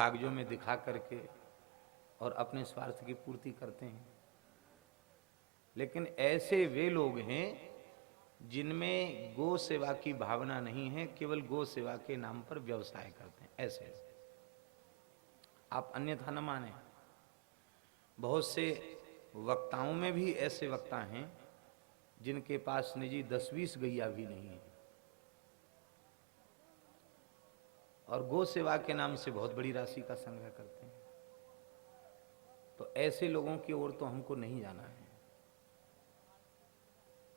कागजों में दिखा करके और अपने स्वार्थ की पूर्ति करते हैं। लेकिन ऐसे वे लोग हैं जिनमें गो सेवा की भावना नहीं है, केवल गो सेवा के नाम पर व्यवसाय करते हैं। ऐसे आप अन्यथा न माने, बहुत से वक्ताओं में भी ऐसे वक्ता हैं जिनके पास निजी 10-20 गैया भी नहीं है और गो सेवा के नाम से बहुत बड़ी राशि का संग्रह करते हैं। तो ऐसे लोगों की ओर तो हमको नहीं जाना है।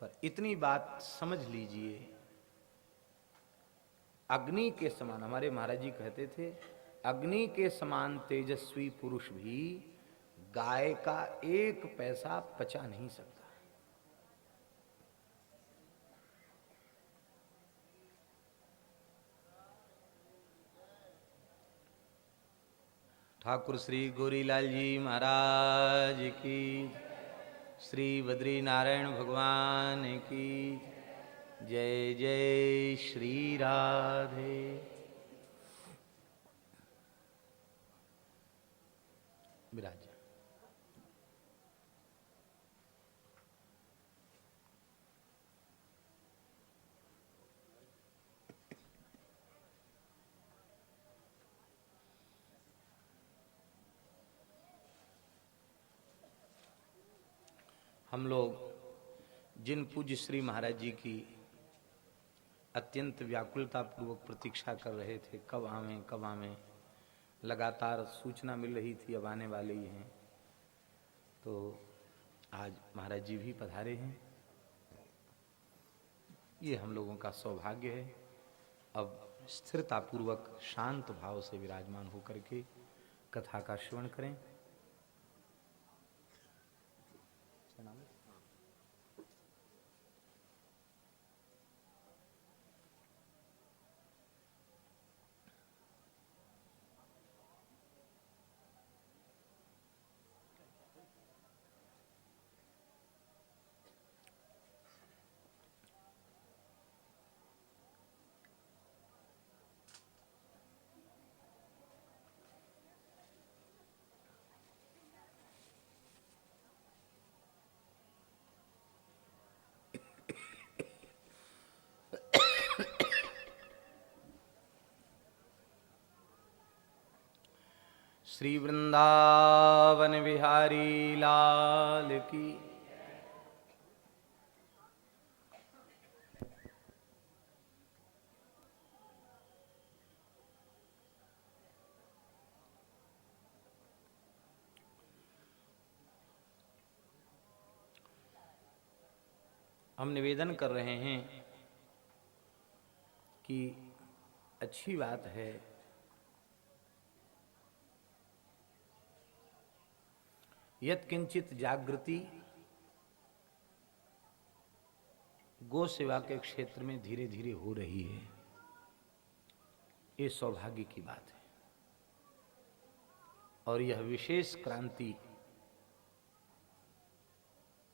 पर इतनी बात समझ लीजिए, अग्नि के समान, हमारे महाराज जी कहते थे, अग्नि के समान तेजस्वी पुरुष भी गाय का 1 पैसा पचा नहीं सकता। ठाकुर श्री गोरीलाल जी महाराज की, श्री बद्री नारायण भगवान की जय। जय श्री राधे। विराज हम लोग जिन पूज्य श्री महाराज जी की अत्यंत व्याकुलता पूर्वक प्रतीक्षा कर रहे थे, कब आवें कब आवें, लगातार सूचना मिल रही थी अब आने वाले ही हैं, तो आज महाराज जी भी पधारे हैं। ये हम लोगों का सौभाग्य है। अब स्थिरता पूर्वक शांत भाव से विराजमान होकर के कथा का श्रवण करें। श्री वृंदावन बिहारी लाल की। हम निवेदन कर रहे हैं कि अच्छी बात है यत् किंचित जागृति गो सेवा के क्षेत्र में धीरे धीरे हो रही है। ये सौभाग्य की बात है और यह विशेष क्रांति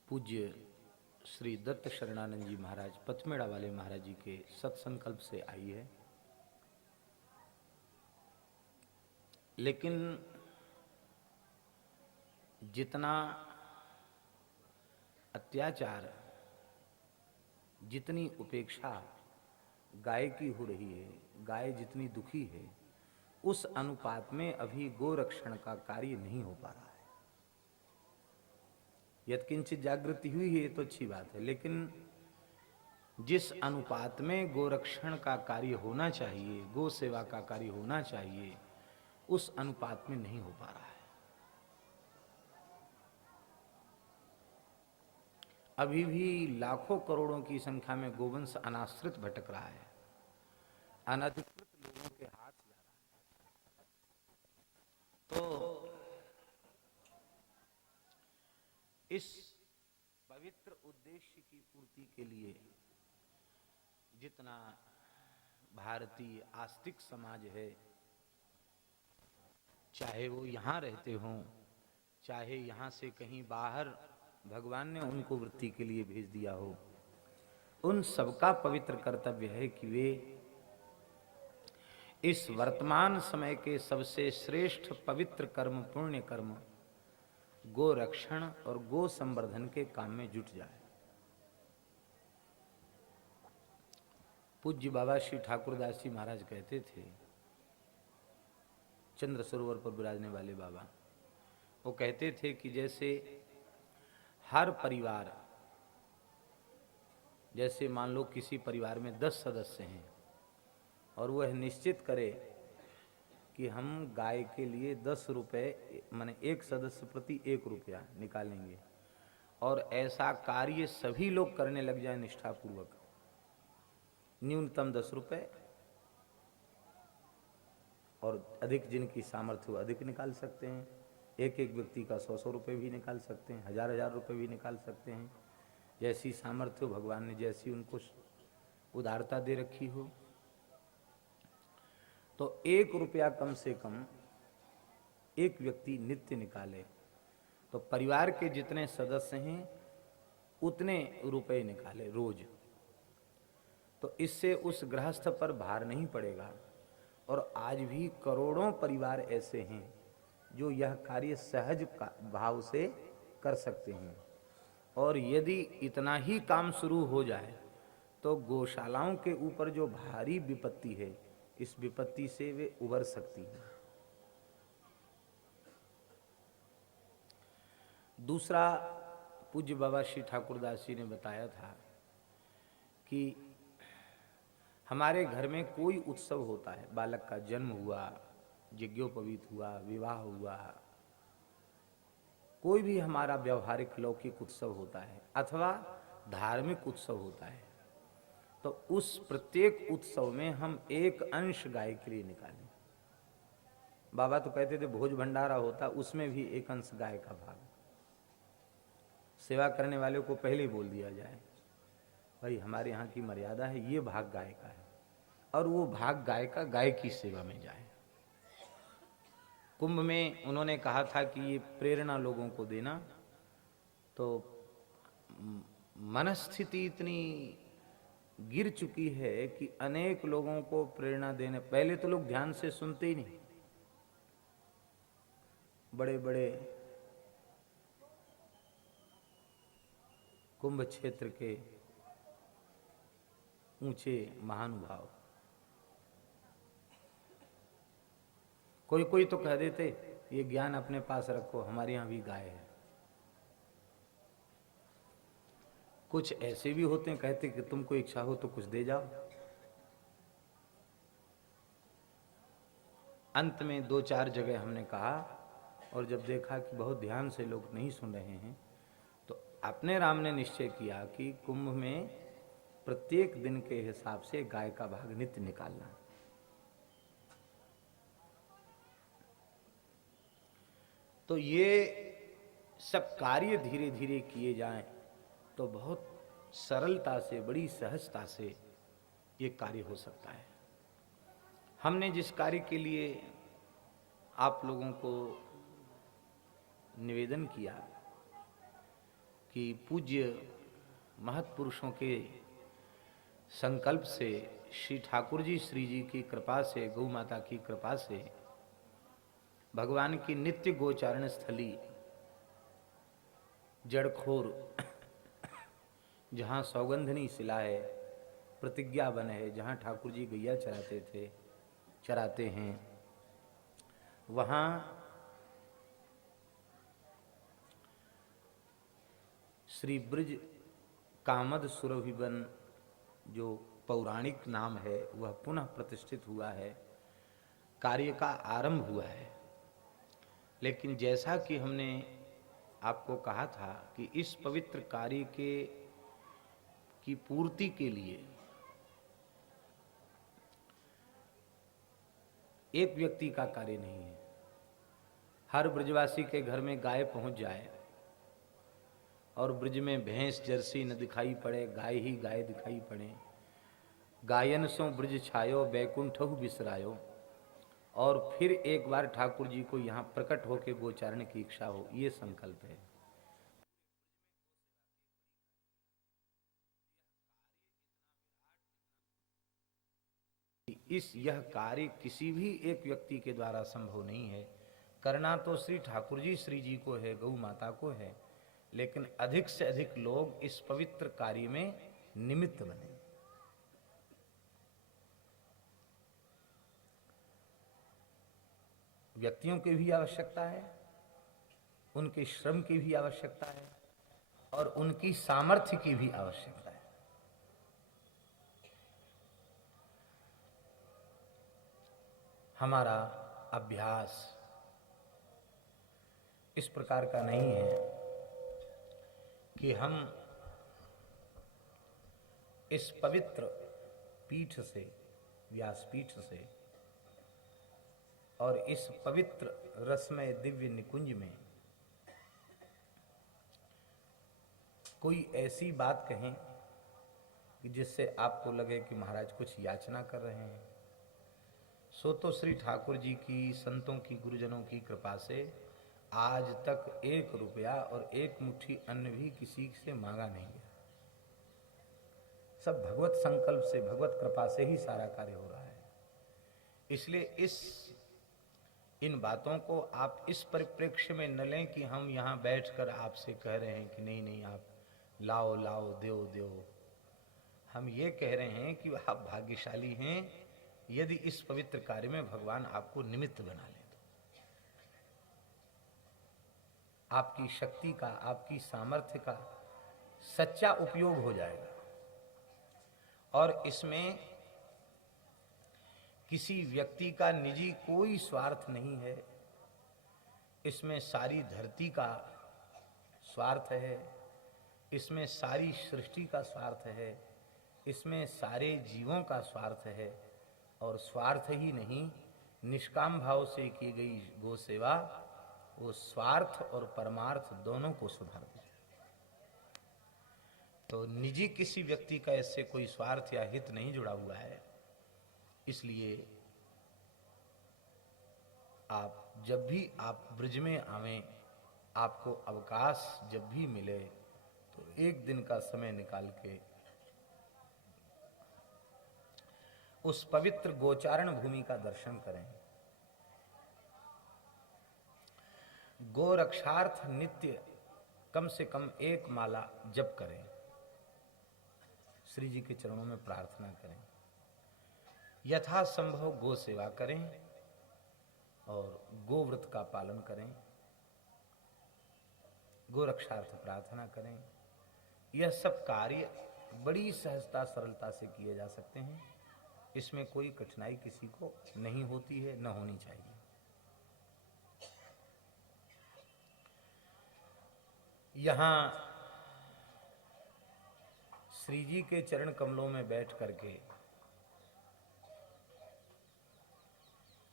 पूज्य श्री दत्त शरणानंद जी महाराज पथमेड़ा वाले महाराज जी के सत्संकल्प से आई है। लेकिन जितना अत्याचार, जितनी उपेक्षा गाय की हो रही है, गाय जितनी दुखी है, उस अनुपात में अभी गोरक्षण का कार्य नहीं हो पा रहा है। यत्किंचित जागृति हुई है तो अच्छी बात है, लेकिन जिस अनुपात में गोरक्षण का कार्य होना चाहिए, गो सेवा का कार्य होना चाहिए, उस अनुपात में नहीं हो पा रहा है। अभी भी लाखों करोड़ों की संख्या में गोवंश अनाश्रित भटक रहा है, अनधिकृत लोगों के हाथ जा रहा है। तो इस पवित्र उद्देश्य की पूर्ति के लिए जितना भारतीय आस्तिक समाज है, चाहे वो यहाँ रहते हों, चाहे यहाँ से कहीं बाहर भगवान ने उनको वृत्ति के लिए भेज दिया हो, उन सबका पवित्र कर्तव्य है कि वे इस वर्तमान समय के सबसे श्रेष्ठ पवित्र कर्म, पुण्य कर्म गो रक्षण और गो संवर्धन के काम में जुट जाए। पूज्य बाबा श्री ठाकुरदास जी महाराज कहते थे, चंद्र सरोवर पर विराजने वाले बाबा, वो कहते थे कि जैसे हर परिवार, जैसे मान लो किसी परिवार में 10 सदस्य हैं और वह निश्चित करे कि हम गाय के लिए 10 रुपये, माने एक सदस्य प्रति 1 रुपया निकालेंगे, और ऐसा कार्य सभी लोग करने लग जाए निष्ठापूर्वक, न्यूनतम 10 रुपये, और अधिक जिनकी सामर्थ्य हो अधिक निकाल सकते हैं, एक एक व्यक्ति का 100-100 रुपये भी निकाल सकते हैं, 1000-1000 रुपये भी निकाल सकते हैं, जैसी सामर्थ्य हो, भगवान ने जैसी उनको उदारता दे रखी हो। तो 1 रुपया कम से कम एक व्यक्ति नित्य निकाले तो परिवार के जितने सदस्य हैं उतने रुपए निकाले रोज, तो इससे उस गृहस्थ पर भार नहीं पड़ेगा। और आज भी करोड़ों परिवार ऐसे हैं जो यह कार्य सहज भाव से कर सकते हैं, और यदि इतना ही काम शुरू हो जाए तो गौशालाओं के ऊपर जो भारी विपत्ति है, इस विपत्ति से वे उबर सकती हैं। दूसरा, पूज्य बाबा श्री ठाकुरदास जी ने बताया था कि हमारे घर में कोई उत्सव होता है, बालक का जन्म हुआ, यज्ञोपवीत हुआ, विवाह हुआ, कोई भी हमारा व्यवहारिक लौकिक उत्सव होता है अथवा धार्मिक उत्सव होता है, तो उस प्रत्येक उत्सव में हम एक अंश गाय के लिए निकालें। बाबा तो कहते थे भोज भंडारा होता, उसमें भी एक अंश गाय का भाग, सेवा करने वाले को पहले ही बोल दिया जाए, भाई हमारे यहाँ की मर्यादा है, ये भाग गाय का है, और वो भाग गाय का गाय की सेवा में जाए। कुंभ में उन्होंने कहा था कि ये प्रेरणा लोगों को देना, तो मनस्थिति इतनी गिर चुकी है कि अनेक लोगों को प्रेरणा देने, पहले तो लोग ध्यान से सुनते ही नहीं, बड़े बड़े कुंभ क्षेत्र के ऊंचे महानुभाव, कोई कोई तो कह देते ये ज्ञान अपने पास रखो, हमारे यहां भी गाय है। कुछ ऐसे भी होते हैं कहते कि तुमको इच्छा हो तो कुछ दे जाओ। अंत में 2-4 जगह हमने कहा, और जब देखा कि बहुत ध्यान से लोग नहीं सुन रहे हैं, तो अपने राम ने निश्चय किया कि कुंभ में प्रत्येक दिन के हिसाब से गाय का भाग नित्य निकालना। तो ये सब कार्य धीरे धीरे किए जाएं तो बहुत सरलता से, बड़ी सहजता से ये कार्य हो सकता है। हमने जिस कार्य के लिए आप लोगों को निवेदन किया कि पूज्य महत्पुरुषों के संकल्प से, श्री ठाकुर जी श्री जी की कृपा से, गौ माता की कृपा से, भगवान की नित्य गोचारण स्थली जड़खोर, जहाँ सौगंधनी शिला है, प्रतिज्ञा वन है, जहाँ ठाकुर जी गैया चराते हैं, वहाँ श्री ब्रज कामद सुरभि वन जो पौराणिक नाम है वह पुनः प्रतिष्ठित हुआ है, कार्य का आरंभ हुआ है। लेकिन जैसा कि हमने आपको कहा था कि इस पवित्र कार्य की पूर्ति के लिए एक व्यक्ति का कार्य नहीं है। हर ब्रजवासी के घर में गाय पहुंच जाए और ब्रज में भैंस जर्सी न दिखाई पड़े, गाय ही गाय दिखाई पड़े, गायन सो ब्रज छायो बैकुंठहु बिसरायो, और फिर एक बार ठाकुर जी को यहाँ प्रकट होकर गोचारण की इच्छा हो, ये संकल्प है। यह कार्य किसी भी एक व्यक्ति के द्वारा संभव नहीं है। करना तो श्री ठाकुर जी श्री जी को है, गौ माता को है, लेकिन अधिक से अधिक लोग इस पवित्र कार्य में निमित्त बने। व्यक्तियों की भी आवश्यकता है, उनके श्रम की भी आवश्यकता है और उनकी सामर्थ्य की भी आवश्यकता है। हमारा अभ्यास इस प्रकार का नहीं है कि हम इस पवित्र पीठ से, व्यासपीठ से और इस पवित्र रसमय दिव्य निकुंज में कोई ऐसी बात कहें कि जिससे आपको लगे कि महाराज कुछ याचना कर रहे हैं। सो तो श्री ठाकुर जी की, संतों की, गुरुजनों की कृपा से आज तक 1 रुपया और 1 मुट्ठी अन्न भी किसी से मांगा नहीं गया। सब भगवत संकल्प से, भगवत कृपा से ही सारा कार्य हो रहा है। इसलिए इन बातों को आप इस परिप्रेक्ष्य में न लें कि हम यहाँ बैठकर आपसे कह रहे हैं कि नहीं नहीं आप लाओ लाओ, देओ देओ। हम ये कह रहे हैं कि आप भाग्यशाली हैं यदि इस पवित्र कार्य में भगवान आपको निमित्त बना ले तो। आपकी शक्ति का, आपकी सामर्थ्य का सच्चा उपयोग हो जाएगा और इसमें किसी व्यक्ति का निजी कोई स्वार्थ नहीं है। इसमें सारी धरती का स्वार्थ है, इसमें सारी सृष्टि का स्वार्थ है, इसमें सारे जीवों का स्वार्थ है। और स्वार्थ ही नहीं, निष्काम भाव से की गई गो सेवा वो स्वार्थ और परमार्थ दोनों को सुधारती है। तो निजी किसी व्यक्ति का इससे कोई स्वार्थ या हित नहीं जुड़ा हुआ है। इसलिए आप जब भी आप ब्रज में आवें, आपको अवकाश जब भी मिले तो 1 दिन का समय निकाल के उस पवित्र गोचारण भूमि का दर्शन करें। गो रक्षार्थ नित्य कम से कम 1 माला जप करें, श्री जी के चरणों में प्रार्थना करें, यथासंभव गो सेवा करें और गोव्रत का पालन करें, गो रक्षार्थ प्रार्थना करें। यह सब कार्य बड़ी सहजता सरलता से किए जा सकते हैं। इसमें कोई कठिनाई किसी को नहीं होती है, न होनी चाहिए। यहाँ श्री जी के चरण कमलों में बैठ करके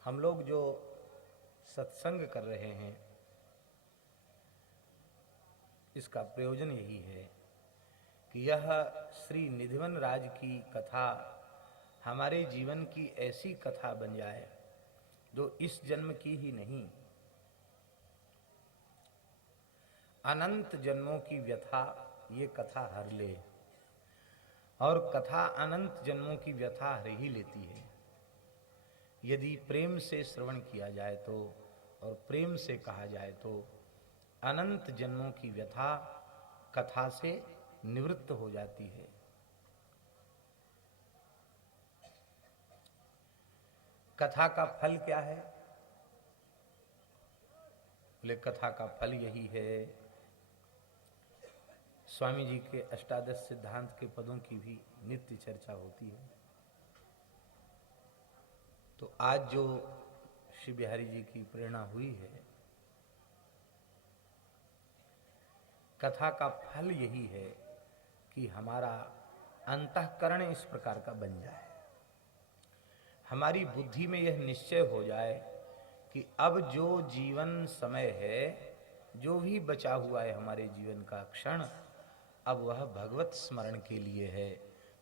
हम लोग जो सत्संग कर रहे हैं, इसका प्रयोजन यही है कि यह श्री निधिवन राज की कथा हमारे जीवन की ऐसी कथा बन जाए जो इस जन्म की ही नहीं, अनंत जन्मों की व्यथा ये कथा हर ले। और कथा अनंत जन्मों की व्यथा हर ही लेती है यदि प्रेम से श्रवण किया जाए तो, और प्रेम से कहा जाए तो अनंत जन्मों की व्यथा कथा से निवृत्त हो जाती है। कथा का फल क्या है? बोले कथा का फल यही है, स्वामी जी के अष्टादश सिद्धांत के पदों की भी नित्य चर्चा होती है। तो आज जो श्री बिहारी जी की प्रेरणा हुई है, कथा का फल यही है कि हमारा अंतःकरण इस प्रकार का बन जाए, हमारी बुद्धि में यह निश्चय हो जाए कि अब जो जीवन समय है, जो भी बचा हुआ है हमारे जीवन का क्षण, अब वह भगवत स्मरण के लिए है,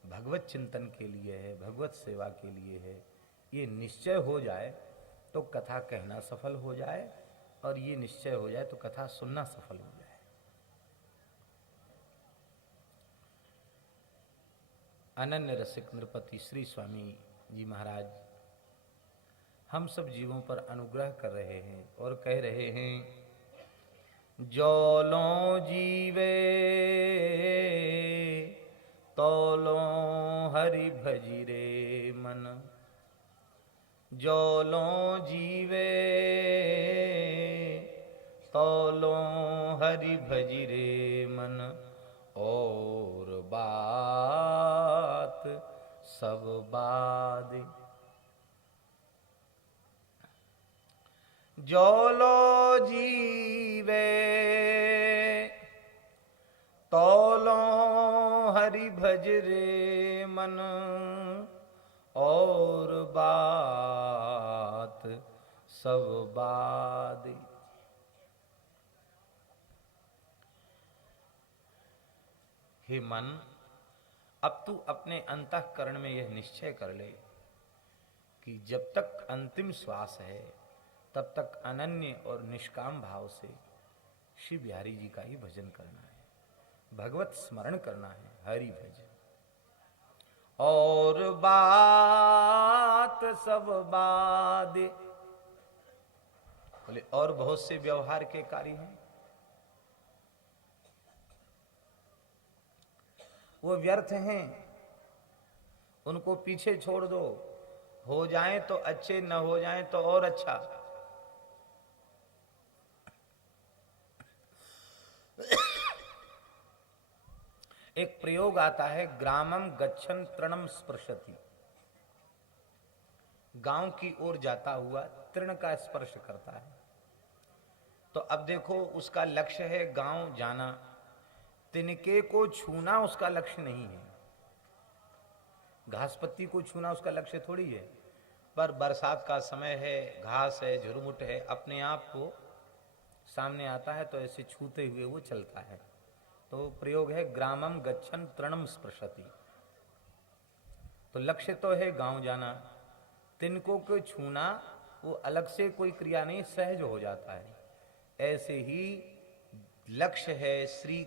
भगवत चिंतन के लिए है, भगवत सेवा के लिए है। ये निश्चय हो जाए तो कथा कहना सफल हो जाए, और ये निश्चय हो जाए तो कथा सुनना सफल हो जाए। अनन्य रसिक नृपति श्री स्वामी जी महाराज हम सब जीवों पर अनुग्रह कर रहे हैं और कह रहे हैं, जो लो जीवे तो लो हरि भजिरे मन, जो लो जीवे तो लो हरि भजिरे मन, और बात सब बाद। जो लो जीवे तो लो हरि भजरे मन, और बात सब बाद। हे मन, अब तू अपने अंतःकरण में यह निश्चय कर ले कि जब तक अंतिम श्वास है तब तक अनन्य और निष्काम भाव से श्री बिहारी जी का ही भजन करना है, भगवत स्मरण करना है, हरि भजन। और बात सब बाद। बोले और बहुत से व्यवहार के कार्य हैं, वो व्यर्थ हैं, उनको पीछे छोड़ दो। हो जाएं तो अच्छे, न हो जाएं तो और अच्छा। एक प्रयोग आता है, ग्रामम गच्छन तृणम स्पर्शति। गांव की ओर जाता हुआ तृण का स्पर्श करता है। तो अब देखो, उसका लक्ष्य है गांव जाना, तिनके को छूना उसका लक्ष्य नहीं है, घास पत्ती को छूना उसका लक्ष्य थोड़ी है। पर बरसात का समय है, घास है, झुरमुट है, अपने आप को सामने आता है तो ऐसे छूते हुए वो चलता है। तो प्रयोग है ग्रामम गच्छन तृणम स्पृशति। तो लक्ष्य तो है गांव जाना, तिनको को छूना वो अलग से कोई क्रिया नहीं, सहज हो जाता है। ऐसे ही लक्ष्य है श्री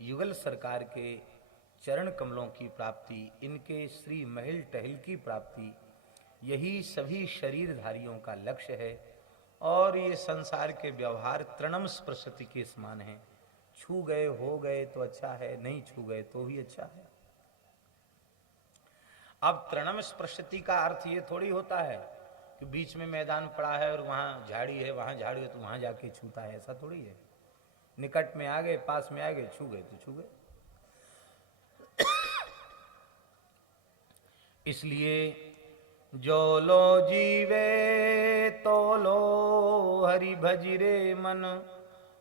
युगल सरकार के चरण कमलों की प्राप्ति, इनके श्री महल टहल की प्राप्ति, यही सभी शरीरधारियों का लक्ष्य है। और ये संसार के व्यवहार तृणम स्पृशति के समान है। छू गए, हो गए तो अच्छा है, नहीं छू गए तो भी अच्छा है। अब तृणम स्पृशति का अर्थ ये थोड़ी होता है कि बीच में मैदान पड़ा है और वहां झाड़ी है, वहां झाड़ी है तो वहां जाके छूता है, ऐसा थोड़ी है। निकट में आ गए, पास में आ गए, छू गए तो छू गए। इसलिए जो लो जीवे तो लो हरि भजिरे मन,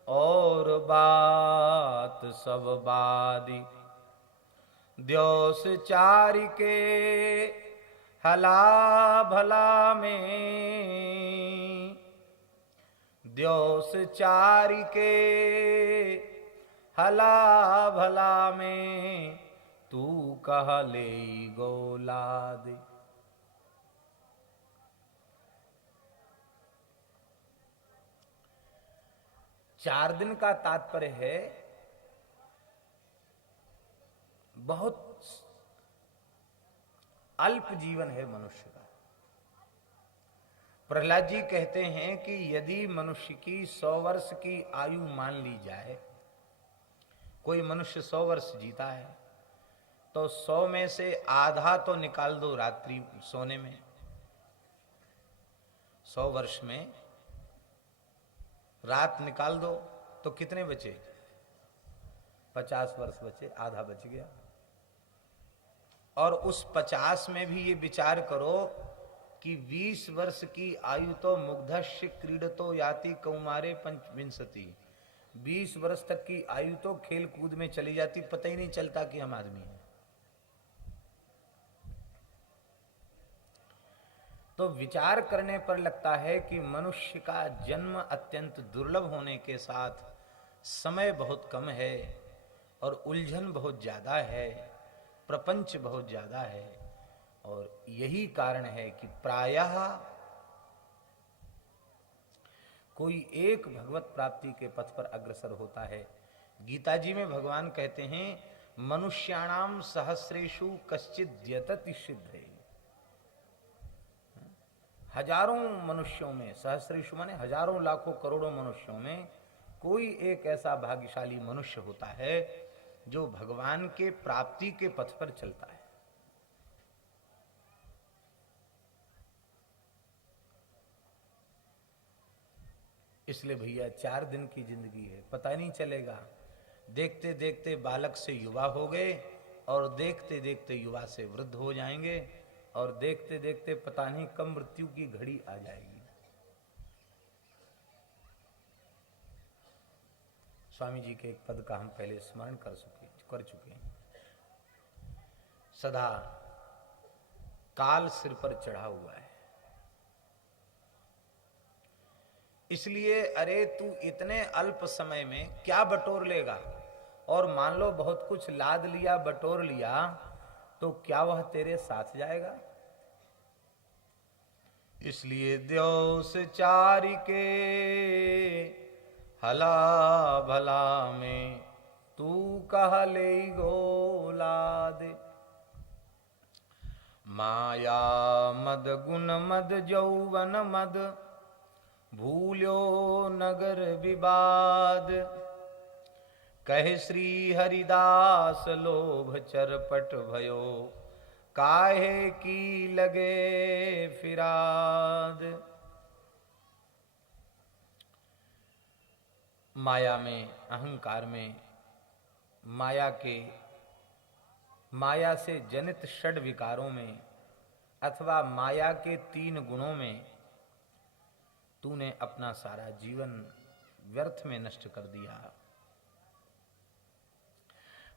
और बात सब बादी। द्योस चारि के हला भला में, द्योस चारि के हला भला में, तू कह ले गोलाद। चार दिन का तात्पर्य है बहुत अल्प जीवन है मनुष्य का। प्रहलाद जी कहते हैं कि यदि मनुष्य की 100 वर्ष की आयु मान ली जाए, कोई मनुष्य 100 वर्ष जीता है तो 100 में से आधा तो निकाल दो रात्रि सोने में। 100 वर्ष में रात निकाल दो तो कितने बचे? 50 वर्ष बचे, आधा बच गया। और उस 50 में भी ये विचार करो कि 20 वर्ष की आयु तो मुग्धस्य क्रीडतो याति कौमारे पंचविंशति। 20 वर्ष तक की आयु तो खेल कूद में चली जाती, पता ही नहीं चलता कि हम आदमी हैं। तो विचार करने पर लगता है कि मनुष्य का जन्म अत्यंत दुर्लभ होने के साथ समय बहुत कम है और उलझन बहुत ज्यादा है, प्रपंच बहुत ज्यादा है। और यही कारण है कि प्रायः कोई एक भगवत प्राप्ति के पथ पर अग्रसर होता है। गीता जी में भगवान कहते हैं, मनुष्याणाम सहस्रेषु कश्चिद् यतति सिद्धे। हजारों मनुष्यों में, सहस्रेषु माने हजारों लाखों करोड़ों मनुष्यों में कोई एक ऐसा भाग्यशाली मनुष्य होता है जो भगवान के प्राप्ति के पथ पर चलता है। इसलिए भैया 4 दिन की जिंदगी है, पता नहीं चलेगा। देखते देखते बालक से युवा हो गए और देखते देखते युवा से वृद्ध हो जाएंगे और देखते देखते पता नहीं कब मृत्यु की घड़ी आ जाएगी। स्वामी जी के एक पद का हम पहले स्मरण कर चुके हैं। सदा काल सिर पर चढ़ा हुआ है, इसलिए अरे तू इतने अल्प समय में क्या बटोर लेगा, और मान लो बहुत कुछ लाद लिया बटोर लिया तो क्या वह तेरे साथ जाएगा। इसलिए द्योस चारि के हला भला में तू कह ले गोलाद। माया मद गुण मद यौवन मद भूल्यो नगर विवाद। कहे श्री हरिदास लोभ चरपट भयो काहे की लगे फिराद। माया में, अहंकार में, माया से जनित षड विकारों में अथवा माया के 3 गुणों में तूने अपना सारा जीवन व्यर्थ में नष्ट कर दिया।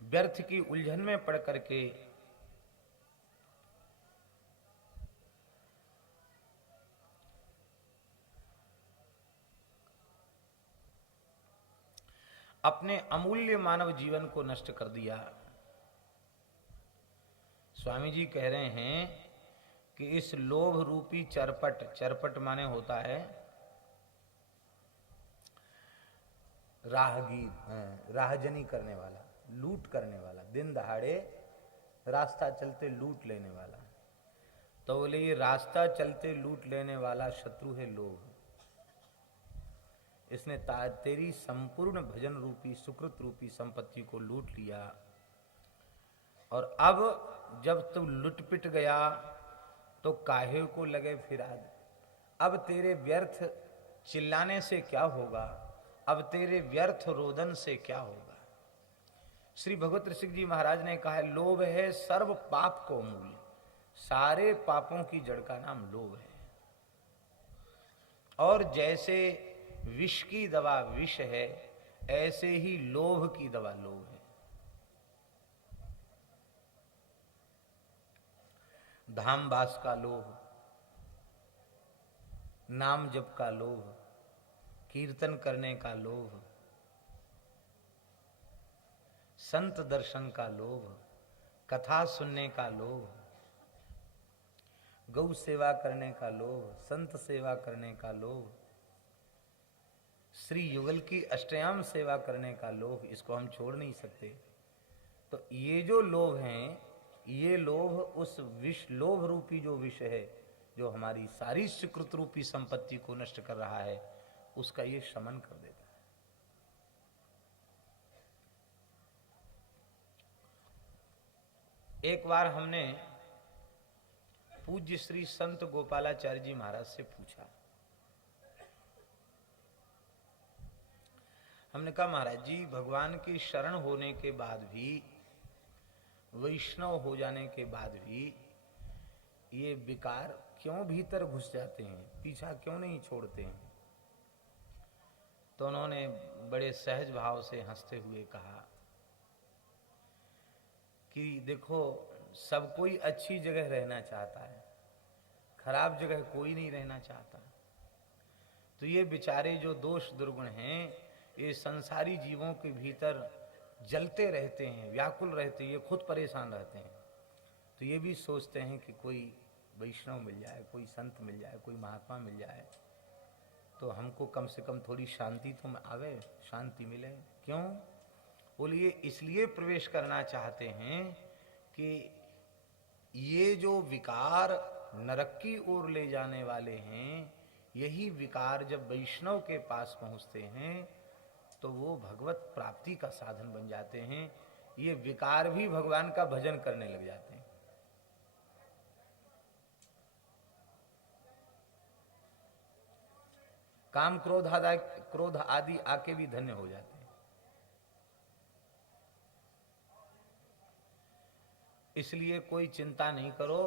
व्यर्थ की उलझन में पड़ करके अपने अमूल्य मानव जीवन को नष्ट कर दिया। स्वामी जी कह रहे हैं कि इस लोभ रूपी चरपट, चरपट माने होता है राहगीर, राहजनी करने वाला, लूट करने वाला, दिन दहाड़े रास्ता चलते लूट लेने वाला। तो बोले ये रास्ता चलते लूट लेने वाला शत्रु है लोभ। इसने तेरी संपूर्ण भजन रूपी सुकृत रूपी संपत्ति को लूट लिया, और अब जब तू लुट पिट गया तो काहे को लगे फिराद। अब तेरे व्यर्थ चिल्लाने से क्या होगा, अब तेरे व्यर्थ रोदन से क्या होगा। श्री भगवत ऋषि जी महाराज ने कहा है लोभ है सर्व पाप को मूल, सारे पापों की जड़ का नाम लोभ है। और जैसे विष की दवा विष है, ऐसे ही लोभ की दवा लोभ है। धामवास का लोभ, नाम जप का लोभ, कीर्तन करने का लोभ, संत दर्शन का लोभ, कथा सुनने का लोभ, गौ सेवा करने का लोभ, संत सेवा करने का लोभ, श्री युगल की अष्टयाम सेवा करने का लोभ, इसको हम छोड़ नहीं सकते। तो ये जो लोभ हैं, ये लोभ उस विष, लोभ रूपी जो विष है, जो हमारी सारी सुकृत रूपी संपत्ति को नष्ट कर रहा है, उसका ये शमन कर देता है। एक बार हमने पूज्य श्री संत गोपालाचार्य जी महाराज से पूछा, हमने कहा महाराज जी भगवान की शरण होने के बाद भी, वैष्णव हो जाने के बाद भी ये विकार क्यों भीतर घुस जाते हैं, पीछा क्यों नहीं छोड़ते हैं। तो उन्होंने बड़े सहज भाव से हंसते हुए कहा कि देखो सब कोई अच्छी जगह रहना चाहता है, खराब जगह कोई नहीं रहना चाहता। तो ये बेचारे जो दोष दुर्गुण हैं, ये संसारी जीवों के भीतर जलते रहते हैं, व्याकुल रहते हैं, ये खुद परेशान रहते हैं। तो ये भी सोचते हैं कि कोई वैष्णव मिल जाए, कोई संत मिल जाए, कोई महात्मा मिल जाए, तो हमको कम से कम थोड़ी शांति तो आवे, शांति मिले। क्यों? बोलिए इसलिए प्रवेश करना चाहते हैं कि ये जो विकार नरक की ओर ले जाने वाले हैं। यही विकार जब वैष्णव के पास पहुंचते हैं तो वो भगवत प्राप्ति का साधन बन जाते हैं। ये विकार भी भगवान का भजन करने लग जाते हैं। काम क्रोध आदि आके भी धन्य हो जाते हैं। इसलिए कोई चिंता नहीं करो,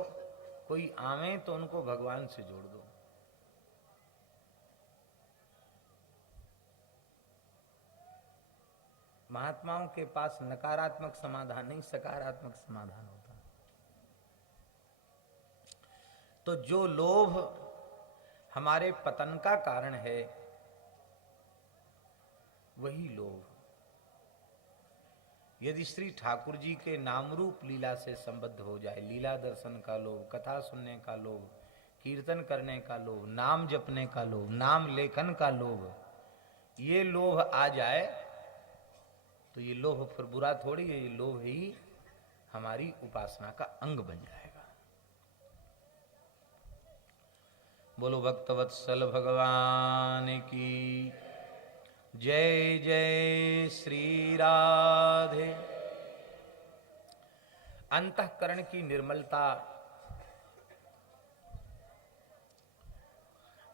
कोई आवे तो उनको भगवान से जोड़ दो। महात्माओं के पास नकारात्मक समाधान नहीं, सकारात्मक समाधान होता। तो जो लोभ हमारे पतन का कारण है, वही लोभ यदि श्री ठाकुर जी के नाम रूप लीला से संबद्ध हो जाए, लीला दर्शन का लोभ, कथा सुनने का लोभ, कीर्तन करने का लोभ, नाम जपने का लोभ, नाम लेखन का लोभ, ये लोभ आ जाए तो ये लोभ फिर बुरा थोड़ी है, ये लोभ ही हमारी उपासना का अंग बन जाएगा। बोलो भक्तवत्सल भगवान की जय। जय श्री राधे। अंतःकरण की निर्मलता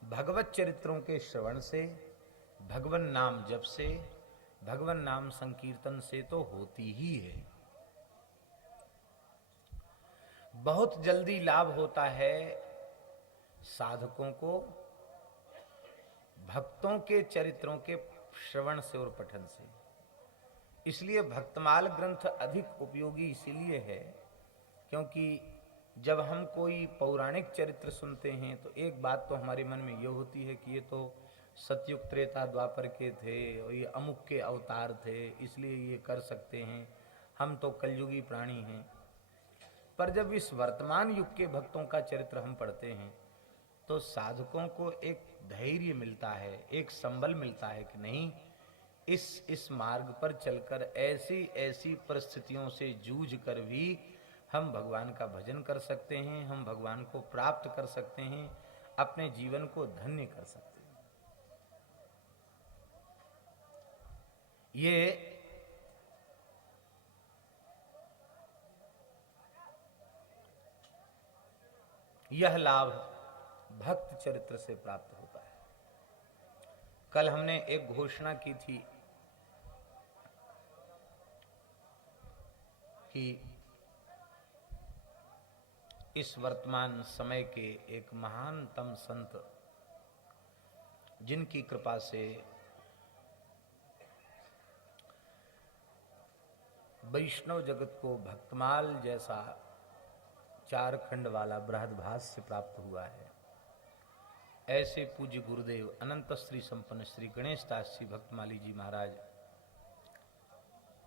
भगवत चरित्रों के श्रवण से, भगवन नाम जप से, भगवन नाम संकीर्तन से तो होती ही है। बहुत जल्दी लाभ होता है साधकों को भक्तों के चरित्रों के श्रवण से और पठन से। इसलिए भक्तमाल ग्रंथ अधिक उपयोगी इसीलिए है क्योंकि जब हम कोई पौराणिक चरित्र सुनते हैं तो एक बात तो हमारे मन में यह होती है कि ये तो सतयुग त्रेता द्वापर के थे और ये अमुक के अवतार थे, इसलिए ये कर सकते हैं, हम तो कलयुगी प्राणी हैं। पर जब इस वर्तमान युग के भक्तों का चरित्र हम पढ़ते हैं तो साधकों को एक धैर्य मिलता है, एक संबल मिलता है कि नहीं, इस मार्ग पर चलकर ऐसी ऐसी परिस्थितियों से जूझ कर भी हम भगवान का भजन कर सकते हैं, हम भगवान को प्राप्त कर सकते हैं, अपने जीवन को धन्य कर सकते हैं। यह लाभ भक्त चरित्र से प्राप्त होता है। कल हमने एक घोषणा की थी कि इस वर्तमान समय के एक महानतम संत जिनकी कृपा से वैष्णव जगत को भक्तमाल जैसा 4 खंड वाला बृहदभाष्य प्राप्त हुआ है, ऐसे पूज्य गुरुदेव अनंत श्री संपन्न श्री गणेश दास जी भक्तमाली जी महाराज,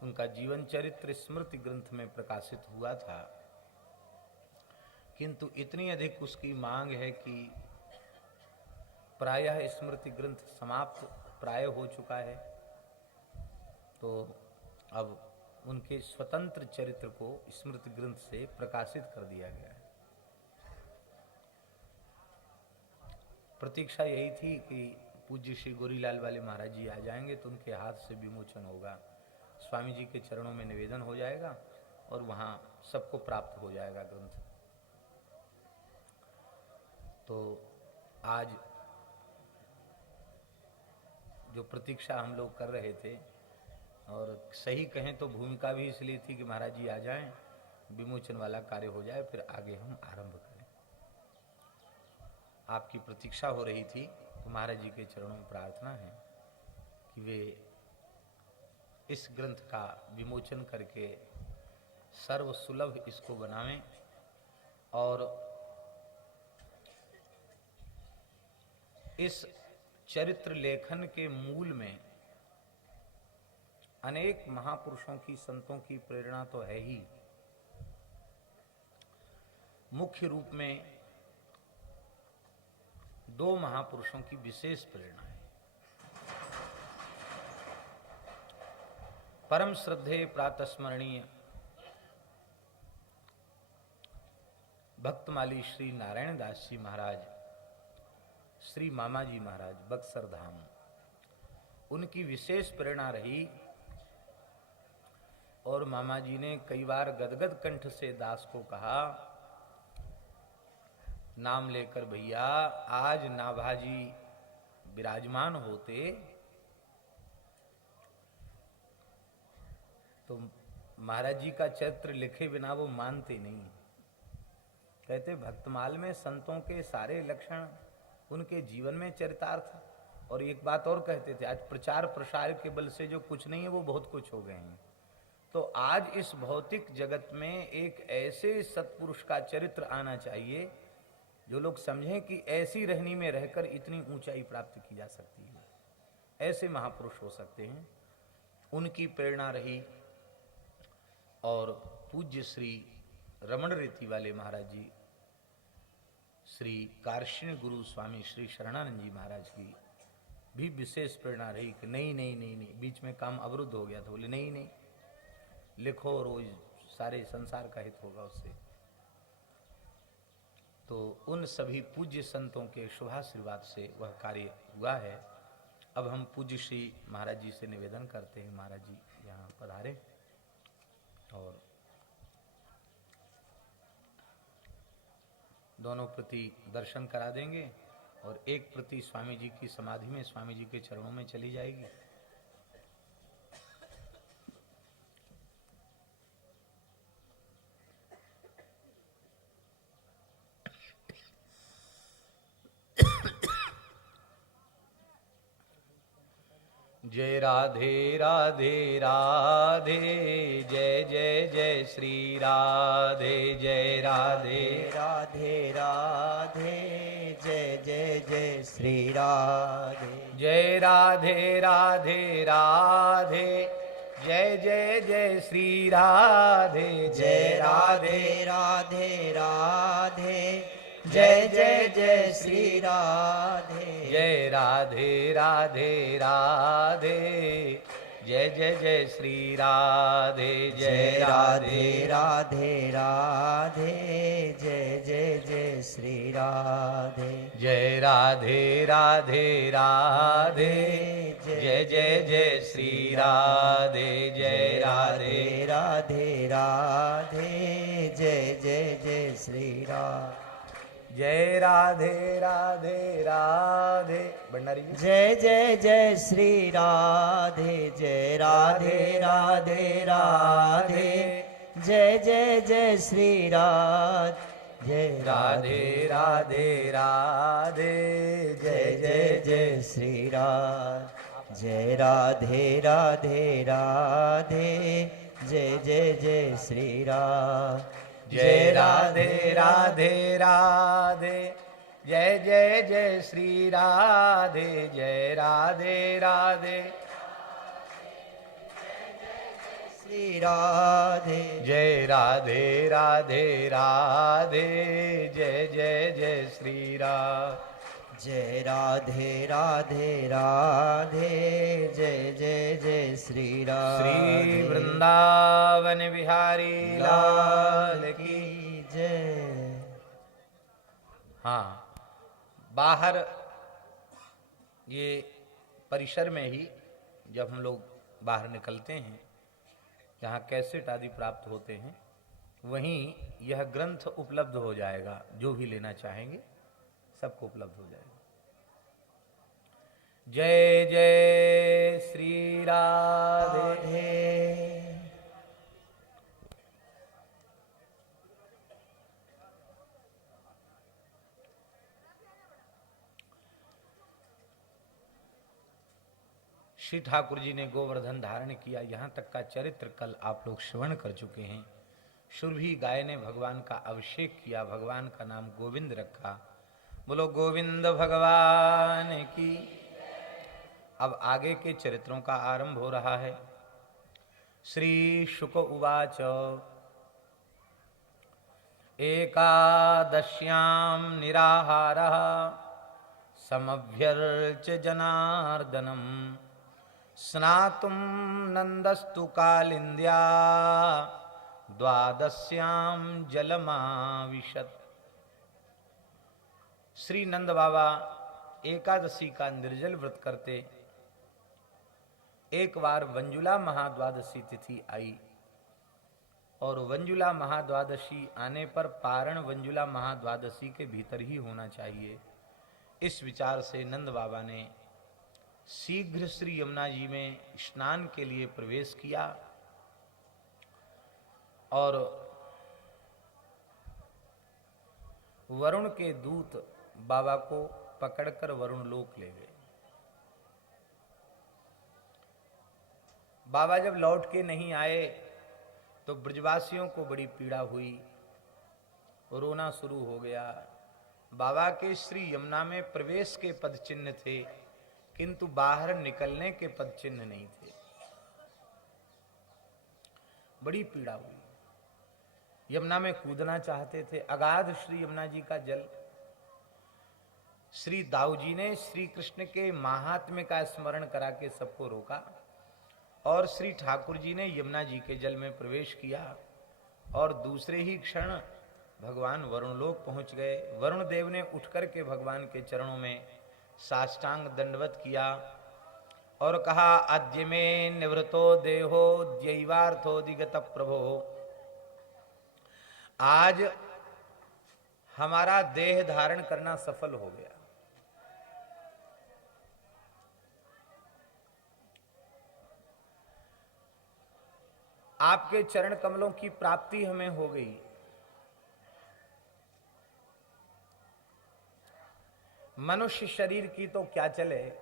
उनका जीवन चरित्र स्मृति ग्रंथ में प्रकाशित हुआ था, किंतु इतनी अधिक उसकी मांग है कि प्रायः स्मृति ग्रंथ समाप्त प्राय हो चुका है। तो अब उनके स्वतंत्र चरित्र को स्मृति ग्रंथ से प्रकाशित कर दिया गया है। प्रतीक्षा यही थी कि पूज्य श्री गोरीलाल वाले महाराज जी आ जाएंगे तो उनके हाथ से विमोचन होगा, स्वामी जी के चरणों में निवेदन हो जाएगा और वहाँ सबको प्राप्त हो जाएगा ग्रंथ। तो आज जो प्रतीक्षा हम लोग कर रहे थे, और सही कहें तो भूमिका भी इसलिए थी कि महाराज जी आ जाएं, विमोचन वाला कार्य हो जाए, फिर आगे हम आरंभ करें। आपकी प्रतीक्षा हो रही थी तो महाराज जी के चरणों में प्रार्थना है कि वे इस ग्रंथ का विमोचन करके सर्व सुलभ इसको बनावें और इस चरित्र लेखन के मूल में अनेक महापुरुषों की, संतों की प्रेरणा तो है ही, मुख्य रूप में 2 महापुरुषों की विशेष प्रेरणा है। परम श्रद्धेय प्रातस्मरणीय भक्तमाली श्री नारायण दास जी महाराज, श्री मामा जी महाराज बक्सर धाम, उनकी विशेष प्रेरणा रही। और मामा जी ने कई बार गदगद कंठ से दास को कहा, नाम लेकर, भैया आज नाभाजी विराजमान होते तो महाराज जी का चरित्र लिखे बिना वो मानते नहीं। कहते भक्तमाल में संतों के सारे लक्षण उनके जीवन में चरितार्थ। और एक बात और कहते थे, आज प्रचार प्रसार के बल से जो कुछ नहीं है वो बहुत कुछ हो गए हैं। तो आज इस भौतिक जगत में एक ऐसे सत्पुरुष का चरित्र आना चाहिए जो लोग समझें कि ऐसी रहनी में रहकर इतनी ऊंचाई प्राप्त की जा सकती है, ऐसे महापुरुष हो सकते हैं। उनकी प्रेरणा रही। और पूज्य श्री रमण रीति वाले महाराज जी, श्री कार्षिण गुरु स्वामी श्री शरणानंद जी महाराज की भी विशेष प्रेरणा रही कि नहीं नहीं नहीं नहीं, बीच में काम अवरुद्ध हो गया था, बोले नहीं नहीं लिखो, रोज सारे संसार का हित होगा उससे। तो उन सभी पूज्य संतों के शुभाशीर्वाद से वह कार्य हुआ है। अब हम पूज्य श्री महाराज जी से निवेदन करते हैं, महाराज जी यहाँ पधारे और दोनों प्रति दर्शन करा देंगे और एक प्रति स्वामी जी की समाधि में स्वामी जी के चरणों में चली जाएगी। जय राधे राधे राधे, जय जय जय श्री राधे, जय राधे राधे राधे, जय जय जय श्री राधे, जय राधे राधे राधे, जय जय जय श्री राधे, जय राधे राधे राधे, जय जय जय श्री राधे, जय राधे राधे राधे, जय जय जय श्री राधे, जय राधे राधे राधे, जय जय जय श्री राधे, जय राधे राधे राधे, जय जय जय श्री राधे, जय राधे राधे राधे, जय जय जय श्री राधे, जय राधे राधे राधे, भंडारी जी, जय जय जय श्री राधे, जय राधे राधे राधे, जय जय जय श्री राधे, जय राधे राधे राधे, जय जय जय श्री राधे, जय राधे राधे राधे, जय जय जय श्री राधे, जय राधे राधे राधे, जय जय जय श्री राधे, जय राधे राधे श्री राधे, जय राधे राधे राधे, जय जय जय श्री राधे, जय राधे राधे राधे, जय जय जय श्री राधे, श्री वृंदावन बिहारी लाल की जय। हाँ, बाहर ये परिसर में ही जब हम लोग बाहर निकलते हैं, जहाँ कैसेट आदि प्राप्त होते हैं, वहीं यह ग्रंथ उपलब्ध हो जाएगा। जो भी लेना चाहेंगे सबको उपलब्ध हो जाएगा। जय जय श्री राधे। श्री ठाकुर जी ने गोवर्धन धारण किया, यहाँ तक का चरित्र कल आप लोग श्रवण कर चुके हैं। सुरभि गाय ने भगवान का अभिषेक किया, भगवान का नाम गोविंद रखा। बोलो गोविंद भगवान की। अब आगे के चरित्रों का आरंभ हो रहा है। श्री शुक उवाच एकादश्यां निराहारः समभ्यर्च जनार्दनम् स्नातुं नन्दस्तु कालिन्द्या द्वादश्यां जलमाविशत्। श्री नंद बाबा एकादशी का निर्जल व्रत करते। एक बार वंजुला महाद्वादशी तिथि आई और वंजुला महाद्वादशी आने पर पारण वंजुला महाद्वादशी के भीतर ही होना चाहिए। इस विचार से नंद बाबा ने शीघ्र श्री यमुना जी में स्नान के लिए प्रवेश किया और वरुण के दूत बाबा को पकड़कर वरुण लोक ले गए। बाबा जब लौट के नहीं आए तो ब्रजवासियों को बड़ी पीड़ा हुई, रोना शुरू हो गया। बाबा के श्री यमुना में प्रवेश के पद चिन्ह थे किंतु बाहर निकलने के पद चिन्ह नहीं थे। बड़ी पीड़ा हुई। यमुना में कूदना चाहते थे, अगाध श्री यमुना जी का जल। श्री दाऊ जी ने श्री कृष्ण के महात्म्य का स्मरण करा के सबको रोका और श्री ठाकुर जी ने यमुना जी के जल में प्रवेश किया और दूसरे ही क्षण भगवान वरुण लोक पहुंच गए। वरुण देव ने उठकर के भगवान के चरणों में साष्टांग दंडवत किया और कहा, अद्य में निवृतो देहो द्यैवार्थो दिगत प्रभो। आज हमारा देह धारण करना सफल हो गया। आपके चरण कमलों की प्राप्ति हमें हो गई। मनुष्य शरीर की तो क्या चले,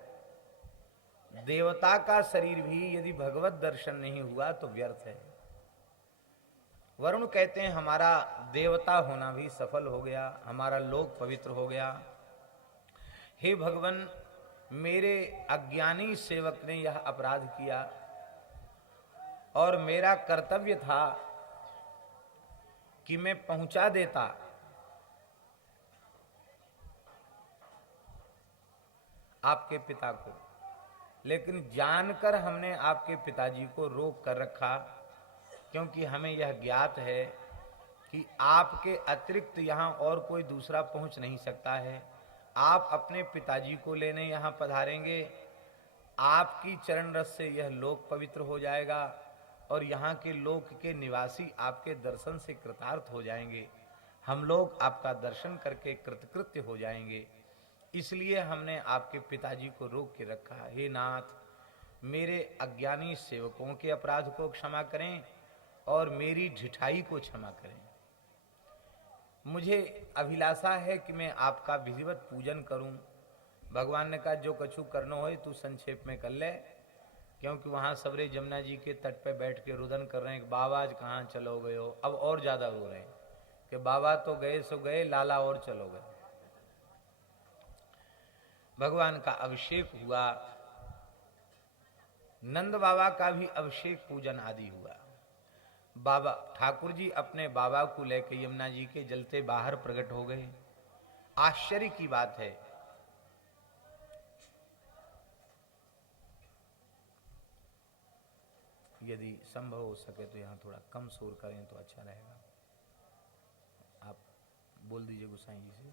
देवता का शरीर भी यदि भगवत दर्शन नहीं हुआ तो व्यर्थ है। वरुण कहते हैं हमारा देवता होना भी सफल हो गया, हमारा लोक पवित्र हो गया। हे भगवान, मेरे अज्ञानी सेवक ने यह अपराध किया और मेरा कर्तव्य था कि मैं पहुंचा देता, आपके पिता को, लेकिन जानकर हमने आपके पिताजी को रोक कर रखा क्योंकि हमें यह ज्ञात है कि आपके अतिरिक्त यहाँ और कोई दूसरा पहुंच नहीं सकता है। आप अपने पिताजी को लेने यहाँ पधारेंगे, आपकी चरण रस से यह लोक पवित्र हो जाएगा और यहाँ के लोक के निवासी आपके दर्शन से कृतार्थ हो जाएंगे। हम लोग आपका दर्शन करके कृतकृत्य हो जाएंगे। इसलिए हमने आपके पिताजी को रोक के रखा। हे नाथ, मेरे अज्ञानी सेवकों के अपराध को क्षमा करें और मेरी ढिठाई को क्षमा करें। मुझे अभिलाषा है कि मैं आपका विधिवत पूजन करूं। भगवान ने कहा, जो कछु करना हो तू संक्षेप में कर ले, क्योंकि वहां सबरे जमुना जी के तट पे बैठ के रुदन कर रहे हैं कि बाबा आज कहाँ चलो गए हो। अब और ज्यादा रो रहे हैं कि बाबा तो गए सो गए, लाला और चलो गए। भगवान का अभिषेक हुआ, नंद बाबा का भी अभिषेक पूजन आदि हुआ। बाबा ठाकुर जी अपने बाबा को लेकर यमुना जी के जलते बाहर प्रकट हो गए। आश्चर्य की बात है, यदि संभव हो सके तो यहाँ थोड़ा कम शोर करें तो अच्छा रहेगा। आप बोल दीजिए गोसाई जी से।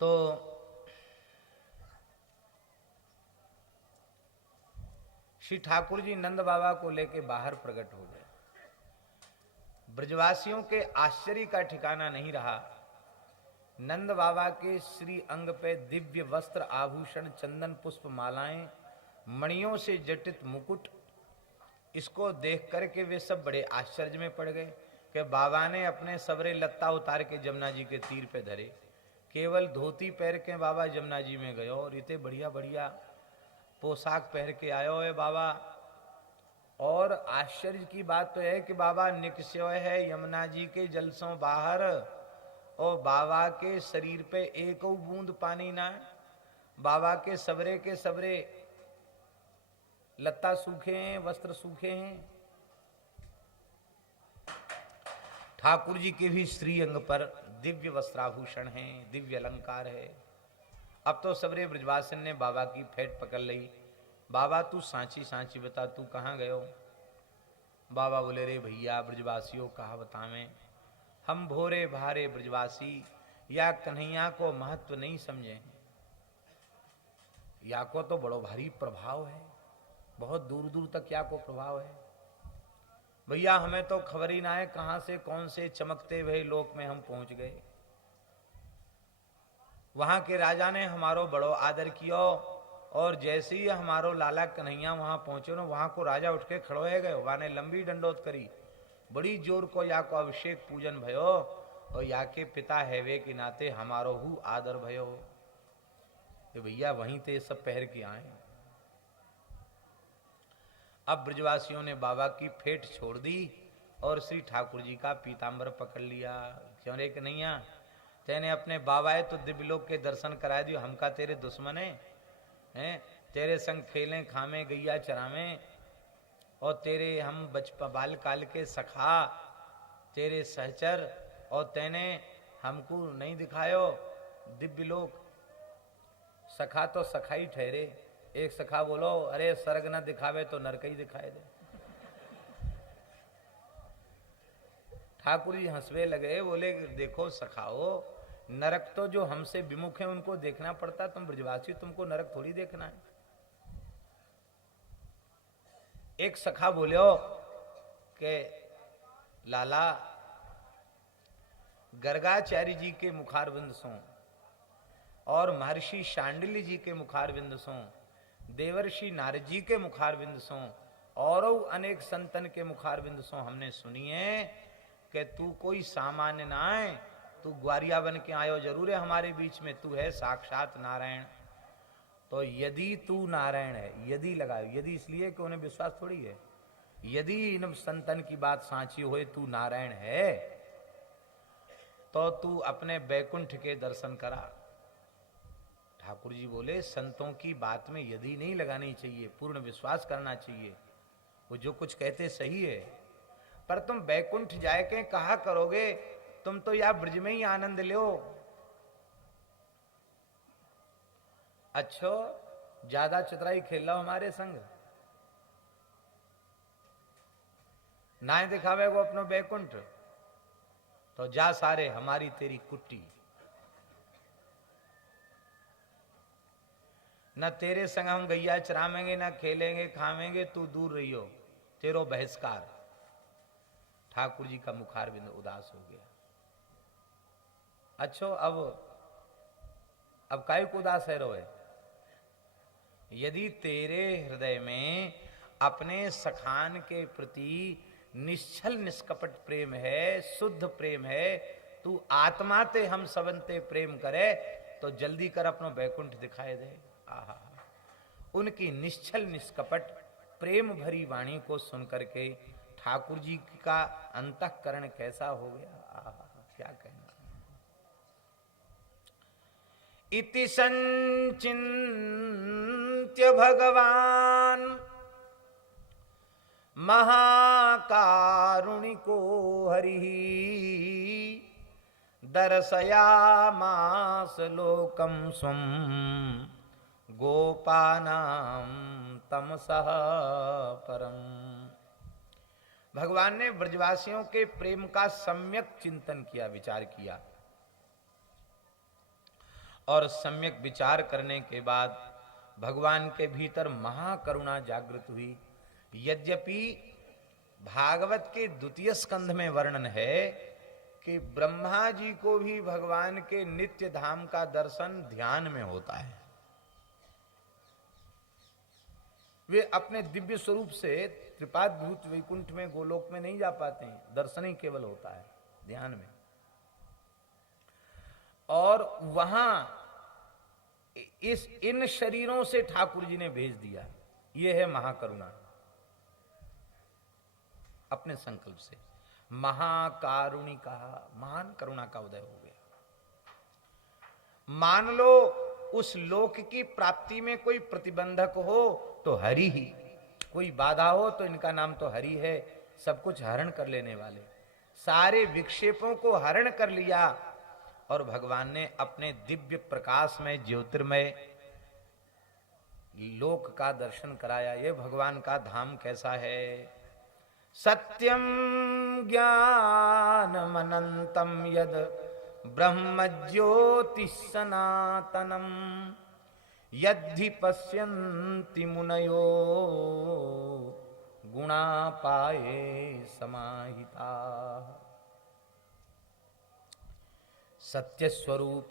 तो श्री ठाकुर जी नंद बाबा को लेके बाहर प्रकट हो गए। ब्रजवासियों के आश्चर्य का ठिकाना नहीं रहा। नंद बाबा के श्री अंग पे दिव्य वस्त्र, आभूषण, चंदन, पुष्प, मालाएं, मणियों से जटित मुकुट, इसको देख करके वे सब बड़े आश्चर्य में पड़ गए कि बाबा ने अपने सबरे लत्ता उतार के जमुना जी के तीर पे धरे। केवल धोती पहन के बाबा जमुना जी में गए और इतने बढ़िया बढ़िया पोशाक पहन के आयो है बाबा। और आश्चर्य की बात तो है कि बाबा निकस्यो है यमुना जी के जलसों बाहर और बाबा के शरीर पे एक बूंद पानी ना। बाबा के सबरे लत्ता सूखे हैं, वस्त्र सूखे हैं। ठाकुर जी के भी श्री अंग पर दिव्य वस्त्राभूषण हैं, दिव्य अलंकार है। अब तो सबरे ब्रजवासन ने बाबा की फेट पकड़ ली। बाबा तू सांची सांची बता, तू कहाँ गयो। बाबा बोले, रे भैया ब्रजवासियों कहा बतावें, हम भोरे भारे ब्रजवासी या कन्हैया को महत्व नहीं समझे, या को तो बड़ो भारी प्रभाव है, बहुत दूर दूर तक या को प्रभाव है। भैया हमें तो खबर ही ना है कहां से कौन से चमकते हुए लोक में हम पहुंच गए। वहां के राजा ने हमारो बड़ो आदर कियो, और जैसे ही हमारो लाला कन्हैया वहां पहुंचे न, वहां को राजा उठ के खड़ो है गए, वहां ने लंबी डंडोत करी, बड़ी जोर को या को अभिषेक पूजन भयो, और या के पिता हैवे के नाते हमारो हु आदर भयो। तो भैया वहीं ते सब पहर के आए। अब ब्रजवासियों ने बाबा की फेट छोड़ दी और श्री ठाकुर जी का पीतांबर पकड़ लिया। क्यों रे कन्हैया, तेने अपने बाबा है तो दिव्य लोक के दर्शन करा दियो, हमका तेरे दुश्मन हैं? तेरे संग खेलें खामे गैया चरावें, और तेरे हम बचपन बाल काल के सखा, तेरे सहचर, और तेने हमको नहीं दिखायो दिव्य लोक। सखा तो सखा ही ठहरे। एक सखा बोलो, अरे स्वर्ग न दिखावे तो नरक ही दिखाए दे। ठाकुर जी हंसवे लगे, बोले देखो सखाओ, नरक तो जो हमसे विमुख है उनको देखना पड़ता, तुम ब्रजवासी तुमको नरक थोड़ी देखना है। एक सखा बोलो कि लाला गर्गाचार्य जी के मुखारविंद सो और महर्षि शांडिल्य जी के मुखारविंद सो, देवर्षि नारद जी के मुखारविंद सो और अनेक संतन के मुखारविंद सो हमने सुनी है कि तू कोई सामान्य ना है, तू ग्वारिया बन के आयो जरूर है हमारे बीच में, तू है साक्षात नारायण। तो यदि तू नारायण है, यदि लगाओ, यदि इसलिए कि उन्हें विश्वास थोड़ी है, यदि इन संतन की बात सांची होए तू नारायण है, तो तू अपने बैकुंठ के दर्शन करा। ठाकुर जी बोले संतों की बात में यदि नहीं लगानी चाहिए, पूर्ण विश्वास करना चाहिए, वो जो कुछ कहते सही है, पर तुम बैकुंठ जाए के कहा करोगे, तुम तो या ब्रज में ही आनंद लो। अच्छो ज्यादा चतुराई खेल लो हमारे संग, ना दिखावे वो अपनो बैकुंठ, तो जा सारे हमारी तेरी कुट्टी। न तेरे संग हम गैया चरामेंगे, न खेलेंगे खावेंगे, तू दूर रहियो, तेरो बहिष्कार। ठाकुर जी का मुखारविंद उदास हो गया। अच्छो अब काय को उदास है रोए? यदि तेरे हृदय में अपने सखान के प्रति निश्चल निष्कपट प्रेम है, शुद्ध प्रेम है, तू आत्मा ते हम सबनते प्रेम करे, तो जल्दी कर अपनो बैकुंठ दिखाए दे। आहा, उनकी निश्चल निष्कपट प्रेम भरी वाणी को सुन करके ठाकुर जी का अंतःकरण कैसा हो गया। आहा, क्या कहना। इति संचिन्त्य भगवान महाकारुणिको हरिः दर्शयामास लोकं स्वं गोपानां तमसः परम। भगवान ने ब्रजवासियों के प्रेम का सम्यक चिंतन किया, विचार किया, और सम्यक विचार करने के बाद भगवान के भीतर महाकरुणा जागृत हुई। यद्यपि भागवत के द्वितीय स्कंध में वर्णन है कि ब्रह्मा जी को भी भगवान के नित्य धाम का दर्शन ध्यान में होता है, वे अपने दिव्य स्वरूप से त्रिपादभूत वैकुंठ में गोलोक में नहीं जा पाते हैं, दर्शन ही केवल होता है ध्यान में। और वहां इन शरीरों से ठाकुर जी ने भेज दिया, यह है महाकरुणा। अपने संकल्प से महाकारुणी कहा, महान करुणा का उदय हो गया। मान लो उस लोक की प्राप्ति में कोई प्रतिबंधक हो तो हरि ही, कोई बाधा हो तो इनका नाम तो हरि है, सब कुछ हरण कर लेने वाले। सारे विक्षेपों को हरण कर लिया और भगवान ने अपने दिव्य प्रकाश में ज्योतिर्मय लोक का दर्शन कराया। ये भगवान का धाम कैसा है। सत्यम ज्ञानमनंतम यद ब्रह्म ज्योति सनातनम यद्धि पश्यन्ति मुनयो गुणापाये समाहिता। सत्य स्वरूप,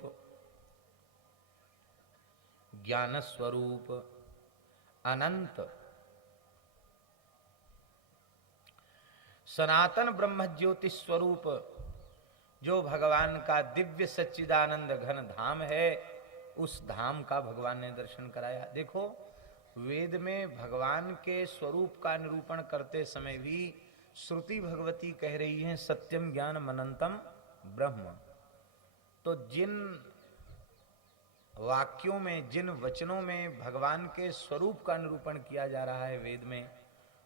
ज्ञान स्वरूप, अनंत सनातन ब्रह्म ज्योति स्वरूप जो भगवान का दिव्य सच्चिदानंद घन धाम है, उस धाम का भगवान ने दर्शन कराया। देखो, वेद में भगवान के स्वरूप का निरूपण करते समय भी श्रुति भगवती कह रही है सत्यम ज्ञानम अनंतम ब्रह्म। तो जिन वाक्यों में, जिन वचनों में भगवान के स्वरूप का निरूपण किया जा रहा है वेद में,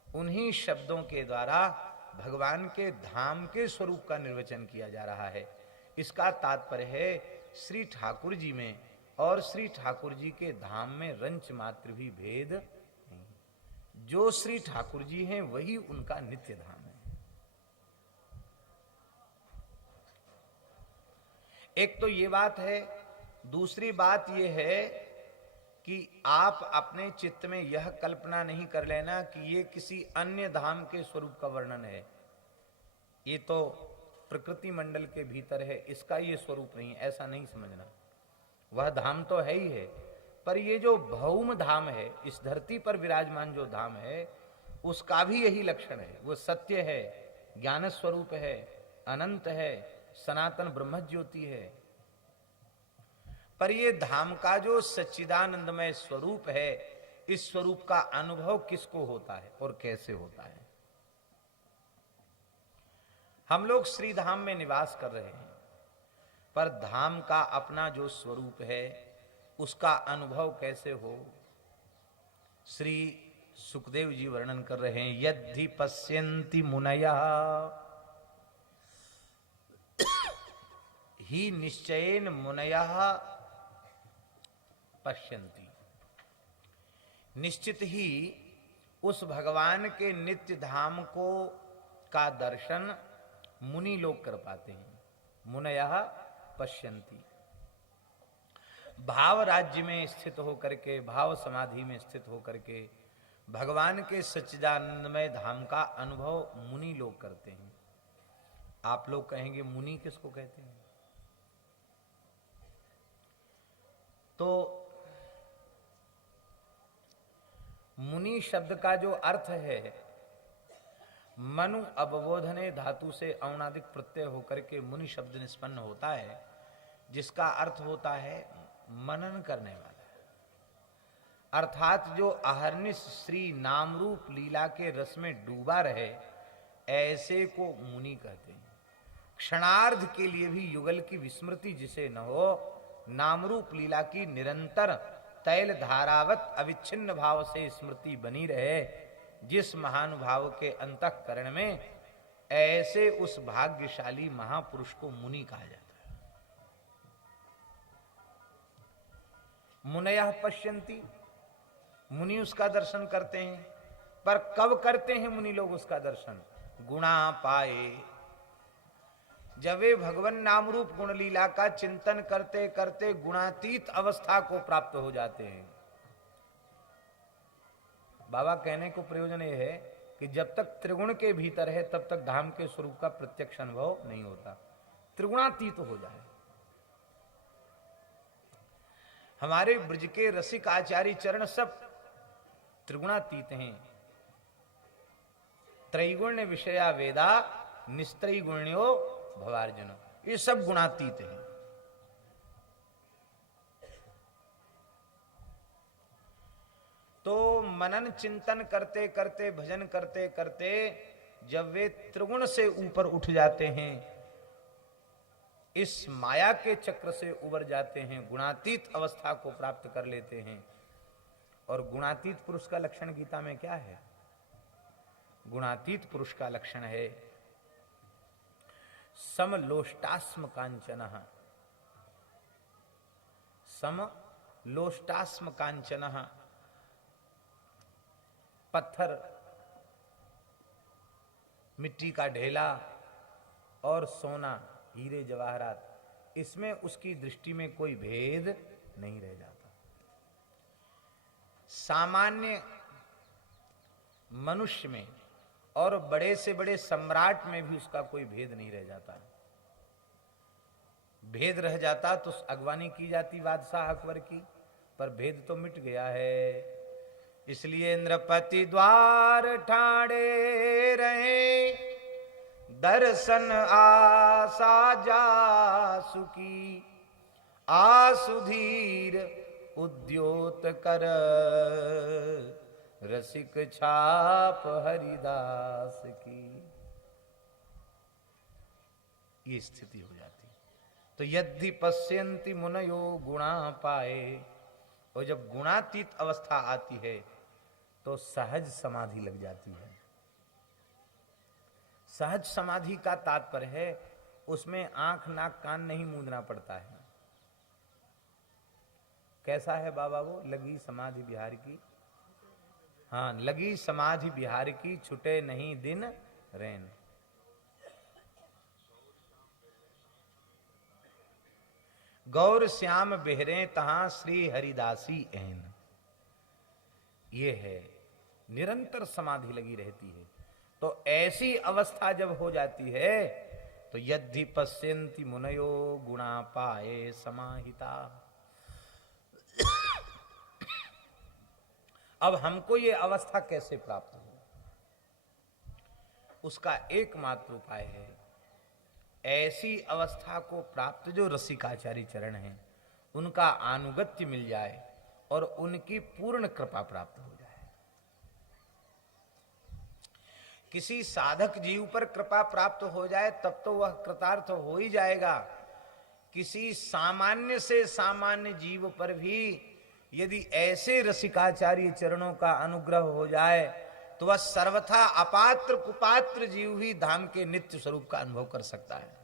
उन्हीं शब्दों के द्वारा भगवान के धाम के स्वरूप का निर्वचन किया जा रहा है। इसका तात्पर्य है श्री ठाकुर जी में और श्री ठाकुर जी के धाम में रंच मात्र भी भेद नहीं। जो श्री ठाकुर जी हैं वही उनका नित्य धाम है। एक तो ये बात है। दूसरी बात ये है कि आप अपने चित्त में यह कल्पना नहीं कर लेना कि ये किसी अन्य धाम के स्वरूप का वर्णन है। ये तो प्रकृति मंडल के भीतर है, इसका ये स्वरूप नहीं, ऐसा नहीं समझना। वह धाम तो है ही है, पर ये जो भौम धाम है, इस धरती पर विराजमान जो धाम है, उसका भी यही लक्षण है। वो सत्य है, ज्ञान स्वरूप है, अनंत है, सनातन ब्रह्म ज्योति है। पर ये धाम का जो सच्चिदानंदमय स्वरूप है, इस स्वरूप का अनुभव किसको होता है और कैसे होता है? हम लोग श्री धाम में निवास कर रहे हैं, पर धाम का अपना जो स्वरूप है उसका अनुभव कैसे हो? श्री सुखदेव जी वर्णन कर रहे हैं, यद्धि पश्यन्ति मुनयः ही निश्चयेन मुनयः पश्यन्ति। निश्चित ही उस भगवान के नित्य धाम को का दर्शन मुनि लोग कर पाते हैं। मुनयः पश्यन्ति। भाव राज्य में स्थित होकर के, भाव समाधि में स्थित होकर के भगवान के सच्चिदानंदमय धाम का अनुभव मुनि लोग करते हैं। आप लोग कहेंगे मुनि किसको कहते हैं? तो मुनि शब्द का जो अर्थ है, मनु अवबोधने धातु से औणादिक प्रत्यय होकर के मुनि शब्द निष्पन्न होता है, जिसका अर्थ होता है मनन करने वाला। अर्थात जो अहर्निश श्री नाम रूप लीला के रस में डूबा रहे, ऐसे को मुनि कहते हैं। क्षणार्ध के लिए भी युगल की विस्मृति जिसे न हो, नाम रूप लीला की निरंतर तैल धारावत अविच्छिन्न भाव से स्मृति बनी रहे, जिस महानुभाव के अंतःकरण में, ऐसे उस भाग्यशाली महापुरुष को मुनि कहा जाता है। मुनयः पश्यन्ति, मुनि उसका दर्शन करते हैं। पर कब करते हैं मुनि लोग उसका दर्शन? गुणा पाए। जब वे भगवान नाम रूप गुण लीला का चिंतन करते करते गुणातीत अवस्था को प्राप्त हो जाते हैं। बाबा कहने को प्रयोजन यह है कि जब तक त्रिगुण के भीतर है तब तक धाम के स्वरूप का प्रत्यक्ष अनुभव नहीं होता। त्रिगुणातीत हो जाए। हमारे ब्रज के रसिक आचार्य चरण सब त्रिगुणातीत हैं। त्रैगुण्य विषया वेदा निस्त्रैगुण्यो भवार्जुन, ये सब गुणातीत हैं। तो मनन चिंतन करते करते, भजन करते करते जब वे त्रिगुण से ऊपर उठ जाते हैं, इस माया के चक्र से उबर जाते हैं, गुणातीत अवस्था को प्राप्त कर लेते हैं। और गुणातीत पुरुष का लक्षण गीता में क्या है? गुणातीत पुरुष का लक्षण है समलोष्टास्म कांचनः। समलोष्टास्म कांचनः, पत्थर मिट्टी का ढेला और सोना, हीरे जवाहरात, इसमें उसकी दृष्टि में कोई भेद नहीं रह जाता। सामान्य मनुष्य में और बड़े से बड़े सम्राट में भी उसका कोई भेद नहीं रह जाता। भेद रह जाता तो अगवानी की जाती बादशाह अकबर की, पर भेद तो मिट गया है। इसलिए इंद्रपति द्वार ठाड़े रहे, दर्शन आशा जासुकी, आसुधीर उद्योत कर, रसिक छाप हरिदास की। ये स्थिति हो जाती। तो यदि पश्यन्ति मुनयो गुणा पाए, और जब गुणातीत अवस्था आती है तो सहज समाधि लग जाती है। सहज समाधि का तात्पर्य है उसमें आंख नाक कान नहीं मूंदना पड़ता है। कैसा है बाबा वो? लगी समाधि बिहार की, हाँ, लगी समाधि बिहार की, छुटे नहीं दिन रैन। गौर श्याम बेहरे तहां श्री हरिदासी ऐन। ये है, निरंतर समाधि लगी रहती है। तो ऐसी अवस्था जब हो जाती है तो यदि पश्यन्ति मुनयो गुणा पाए समाहिता। अब हमको ये अवस्था कैसे प्राप्त हो? उसका एकमात्र उपाय है, ऐसी अवस्था को प्राप्त जो रसिकाचार्य चरण हैं उनका आनुगत्य मिल जाए और उनकी पूर्ण कृपा प्राप्त हो जाए। किसी साधक जीव पर कृपा प्राप्त हो जाए तब तो वह कृतार्थ हो ही जाएगा। किसी सामान्य से सामान्य जीव पर भी यदि ऐसे रसिकाचार्य चरणों का अनुग्रह हो जाए तो वह सर्वथा अपात्र कुपात्र जीव ही धाम के नित्य स्वरूप का अनुभव कर सकता है।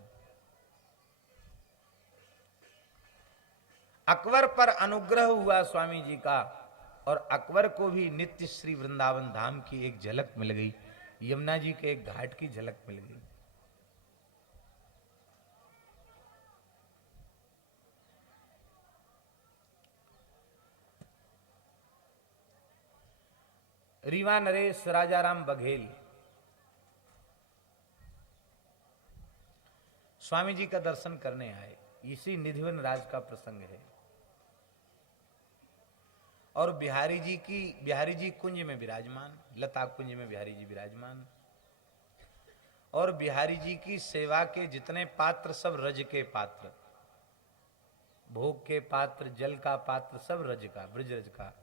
अकबर पर अनुग्रह हुआ स्वामी जी का, और अकबर को भी नित्य श्री वृंदावन धाम की एक झलक मिल गई, यमुना जी के एक घाट की झलक मिल गई। रीवा नरेश राजाराम बघेल स्वामी जी का दर्शन करने आए। इसी निधिवन राज का प्रसंग है। और बिहारी जी कुंज में विराजमान, लता कुंज में बिहारी जी विराजमान, और बिहारी जी की सेवा के जितने पात्र सब रज के पात्र, भोग के पात्र, जल का पात्र, सब रज का, ब्रज रज का,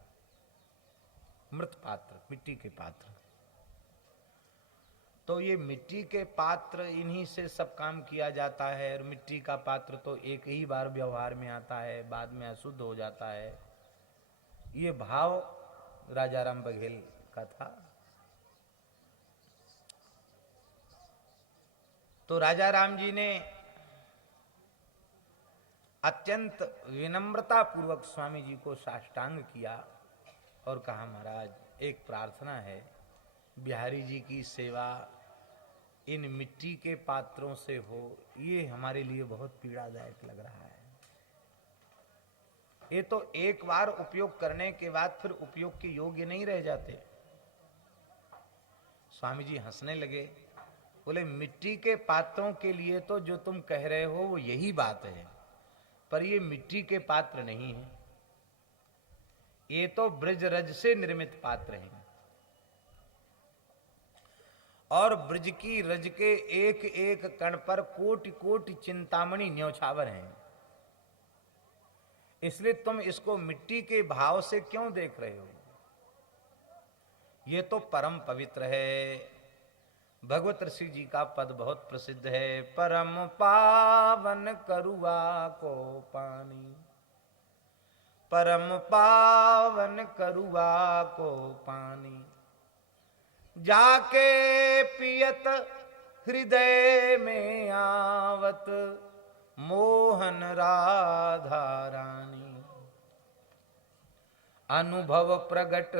मृत पात्र, मिट्टी के पात्र। तो ये मिट्टी के पात्र, इन्हीं से सब काम किया जाता है। और मिट्टी का पात्र तो एक ही बार व्यवहार में आता है, बाद में अशुद्ध हो जाता है। ये भाव राजाराम बघेल का था। तो राजा राम जी ने अत्यंत विनम्रता पूर्वक स्वामी जी को साष्टांग किया और कहा, महाराज एक प्रार्थना है, बिहारी जी की सेवा इन मिट्टी के पात्रों से हो, ये हमारे लिए बहुत पीड़ादायक लग रहा है। ये तो एक बार उपयोग करने के बाद फिर उपयोग के योग्य नहीं रह जाते। स्वामी जी हंसने लगे, बोले मिट्टी के पात्रों के लिए तो जो तुम कह रहे हो वो यही बात है, पर ये मिट्टी के पात्र नहीं है, ये तो ब्रज रज से निर्मित पात्र हैं। और ब्रज की रज के एक एक कण पर कोटि कोटि चिंतामणि न्यौछावर हैं। इसलिए तुम इसको मिट्टी के भाव से क्यों देख रहे हो? ये तो परम पवित्र है। भगवत ऋषि जी का पद बहुत प्रसिद्ध है, परम पावन करुआ को पानी, परम पावन करुआ को पानी, जाके पियत हृदय में आवत मोहन राधा रानी, अनुभव प्रगट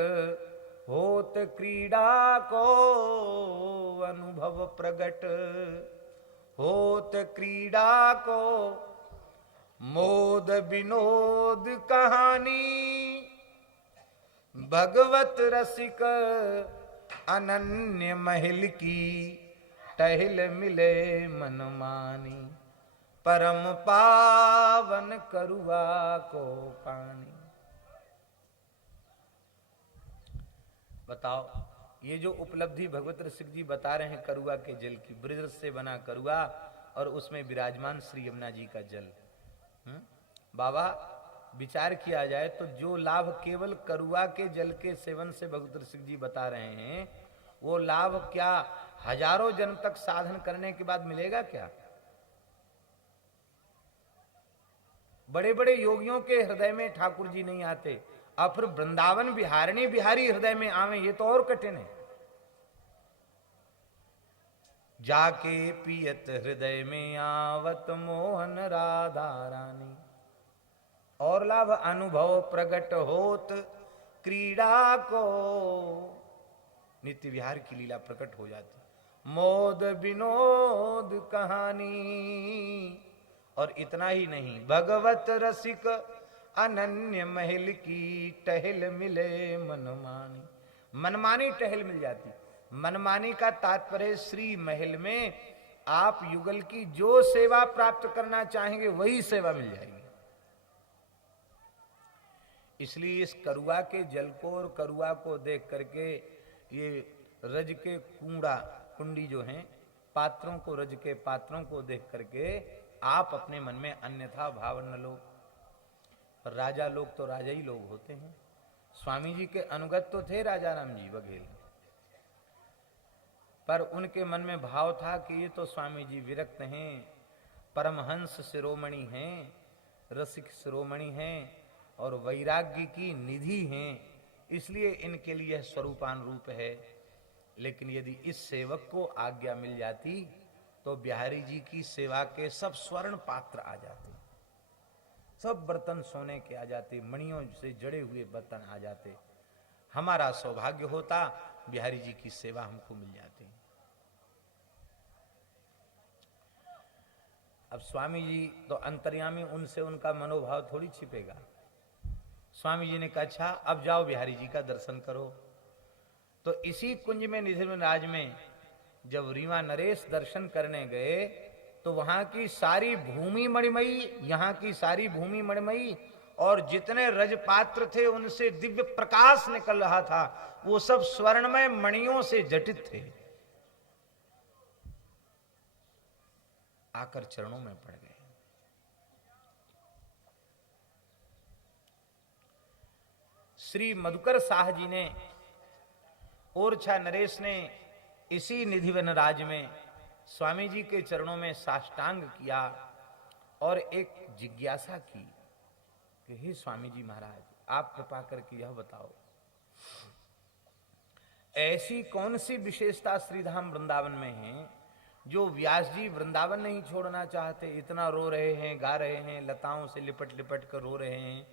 होत क्रीड़ा को अनुभव प्रगट होत क्रीड़ा को मोद विनोद कहानी भगवत रसिक अनन्य महल की टहल मिले मन मानी परम पावन करुआ को पानी। बताओ, ये जो उपलब्धि भगवत रसिक जी बता रहे हैं करुआ के जल की, ब्रज से बना करुआ और उसमें विराजमान श्री यमुना जी का जल। बाबा विचार किया जाए तो जो लाभ केवल करुआ के जल के सेवन से भगवत रसिक जी बता रहे हैं, वो लाभ क्या हजारों जन्म तक साधन करने के बाद मिलेगा क्या? बड़े बड़े योगियों के हृदय में ठाकुर जी नहीं आते, अब फिर वृंदावन बिहारिणी बिहारी हृदय में आवे, ये तो और कठिन है। जाके पियत हृदय में आवत मोहन राधा रानी, और लाभ अनुभव प्रगट होत क्रीड़ा को, नित्य विहार की लीला प्रकट हो जाती, मोद विनोद कहानी। और इतना ही नहीं, भगवत रसिक अनन्य महल की टहल मिले मनमानी, मनमानी टहल मिल जाती। मनमानी का तात्पर्य श्री महल में आप युगल की जो सेवा प्राप्त करना चाहेंगे वही सेवा मिल जाएगी। इसलिए इस करुआ के जल को और करुआ को देख करके ये रज के कुंडी जो हैं, पात्रों को, रज के पात्रों को देख करके आप अपने मन में अन्यथा भाव न लो। राजा लोग तो राजा ही लोग होते हैं। स्वामी जी के अनुगत तो थे राजा राम जी बघेल, पर उनके मन में भाव था कि ये तो स्वामी जी विरक्त हैं, परमहंस शिरोमणि हैं, रसिक शिरोमणि हैं और वैराग्य की निधि हैं, इसलिए इनके लिए स्वरूपान रूप है। लेकिन यदि इस सेवक को आज्ञा मिल जाती तो बिहारी जी की सेवा के सब स्वर्ण पात्र आ जाते, सब बर्तन सोने के आ जाते, मणियों से जड़े हुए बर्तन आ जाते। हमारा सौभाग्य होता, बिहारी जी की सेवा हमको मिल जाती। अब स्वामी जी तो अंतर्यामी, उनसे उनका मनोभाव थोड़ी छिपेगा। स्वामी जी ने कहा अच्छा अब जाओ बिहारी जी का दर्शन करो। तो इसी कुंज में निधिवनराज में जब रीवा नरेश दर्शन करने गए तो वहां की सारी भूमि मणिमयी, यहाँ की सारी भूमि मणिमयी, और जितने रजपात्र थे उनसे दिव्य प्रकाश निकल रहा था, वो सब स्वर्णमय मणियों से जटित थे। आकर चरणों में पड़ गए। श्री मधुकर शाह जी ने, ओरछा नरेश ने इसी निधिवन राज में स्वामी जी के चरणों में साष्टांग किया और एक जिज्ञासा की कि हे स्वामी जी महाराज, आप कृपा करके यह बताओ, ऐसी कौन सी विशेषता श्रीधाम वृंदावन में है जो व्यास जी वृंदावन नहीं छोड़ना चाहते? इतना रो रहे हैं, गा रहे हैं, लताओं से लिपट लिपट कर रो रहे हैं,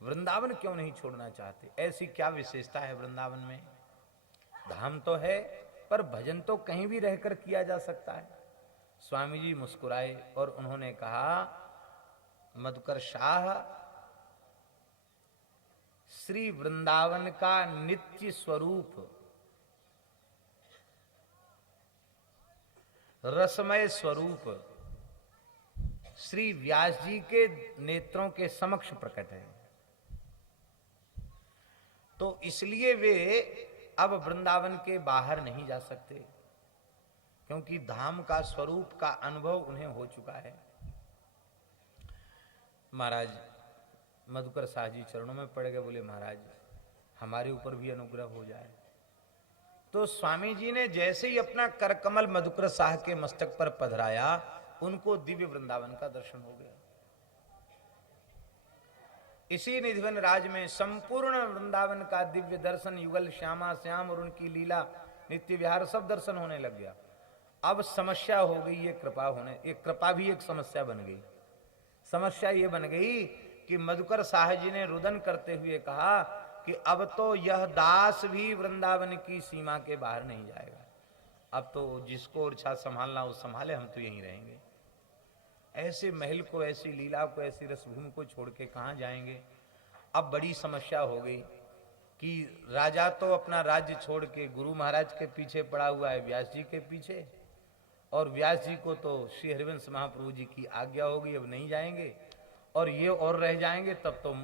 वृंदावन क्यों नहीं छोड़ना चाहते? ऐसी क्या विशेषता है वृंदावन में? धाम तो है पर भजन तो कहीं भी रहकर किया जा सकता है। स्वामी जी मुस्कुराए और उन्होंने कहा, मधुकर शाह, श्री वृंदावन का नित्य स्वरूप रसमय स्वरूप श्री व्यास जी के नेत्रों के समक्ष प्रकट है, तो इसलिए वे अब वृंदावन के बाहर नहीं जा सकते, क्योंकि धाम का स्वरूप का अनुभव उन्हें हो चुका है। महाराज मधुकर शाह जी चरणों में पड़ गए, बोले महाराज हमारे ऊपर भी अनुग्रह हो जाए। तो स्वामी जी ने जैसे ही अपना करकमल मधुकर शाह के मस्तक पर पधराया, उनको दिव्य वृंदावन का दर्शन हो गया। इसी निधिवन राज में संपूर्ण वृंदावन का दिव्य दर्शन, युगल श्यामा श्याम और उनकी लीला, नित्य विहार सब दर्शन होने लग गया। अब समस्या हो गई, ये कृपा होने, ये कृपा भी एक समस्या बन गई। समस्या ये बन गई कि मधुकर शाह जी ने रुदन करते हुए कहा कि अब तो यह दास भी वृंदावन की सीमा के बाहर नहीं जाएगा। अब तो जिसको इच्छा संभालना वो संभाले, हम तो यहीं रहेंगे। ऐसे महल को, ऐसी लीला को, ऐसी रसभूमि को छोड़ के कहाँ जाएंगे। अब बड़ी समस्या हो गई कि राजा तो अपना राज्य छोड़ के गुरु महाराज के पीछे पड़ा हुआ है, व्यास जी के पीछे, और व्यास जी को तो श्री हरिवंश महाप्रभु जी की आज्ञा हो गई, अब नहीं जाएंगे, और ये और रह जाएंगे तब तो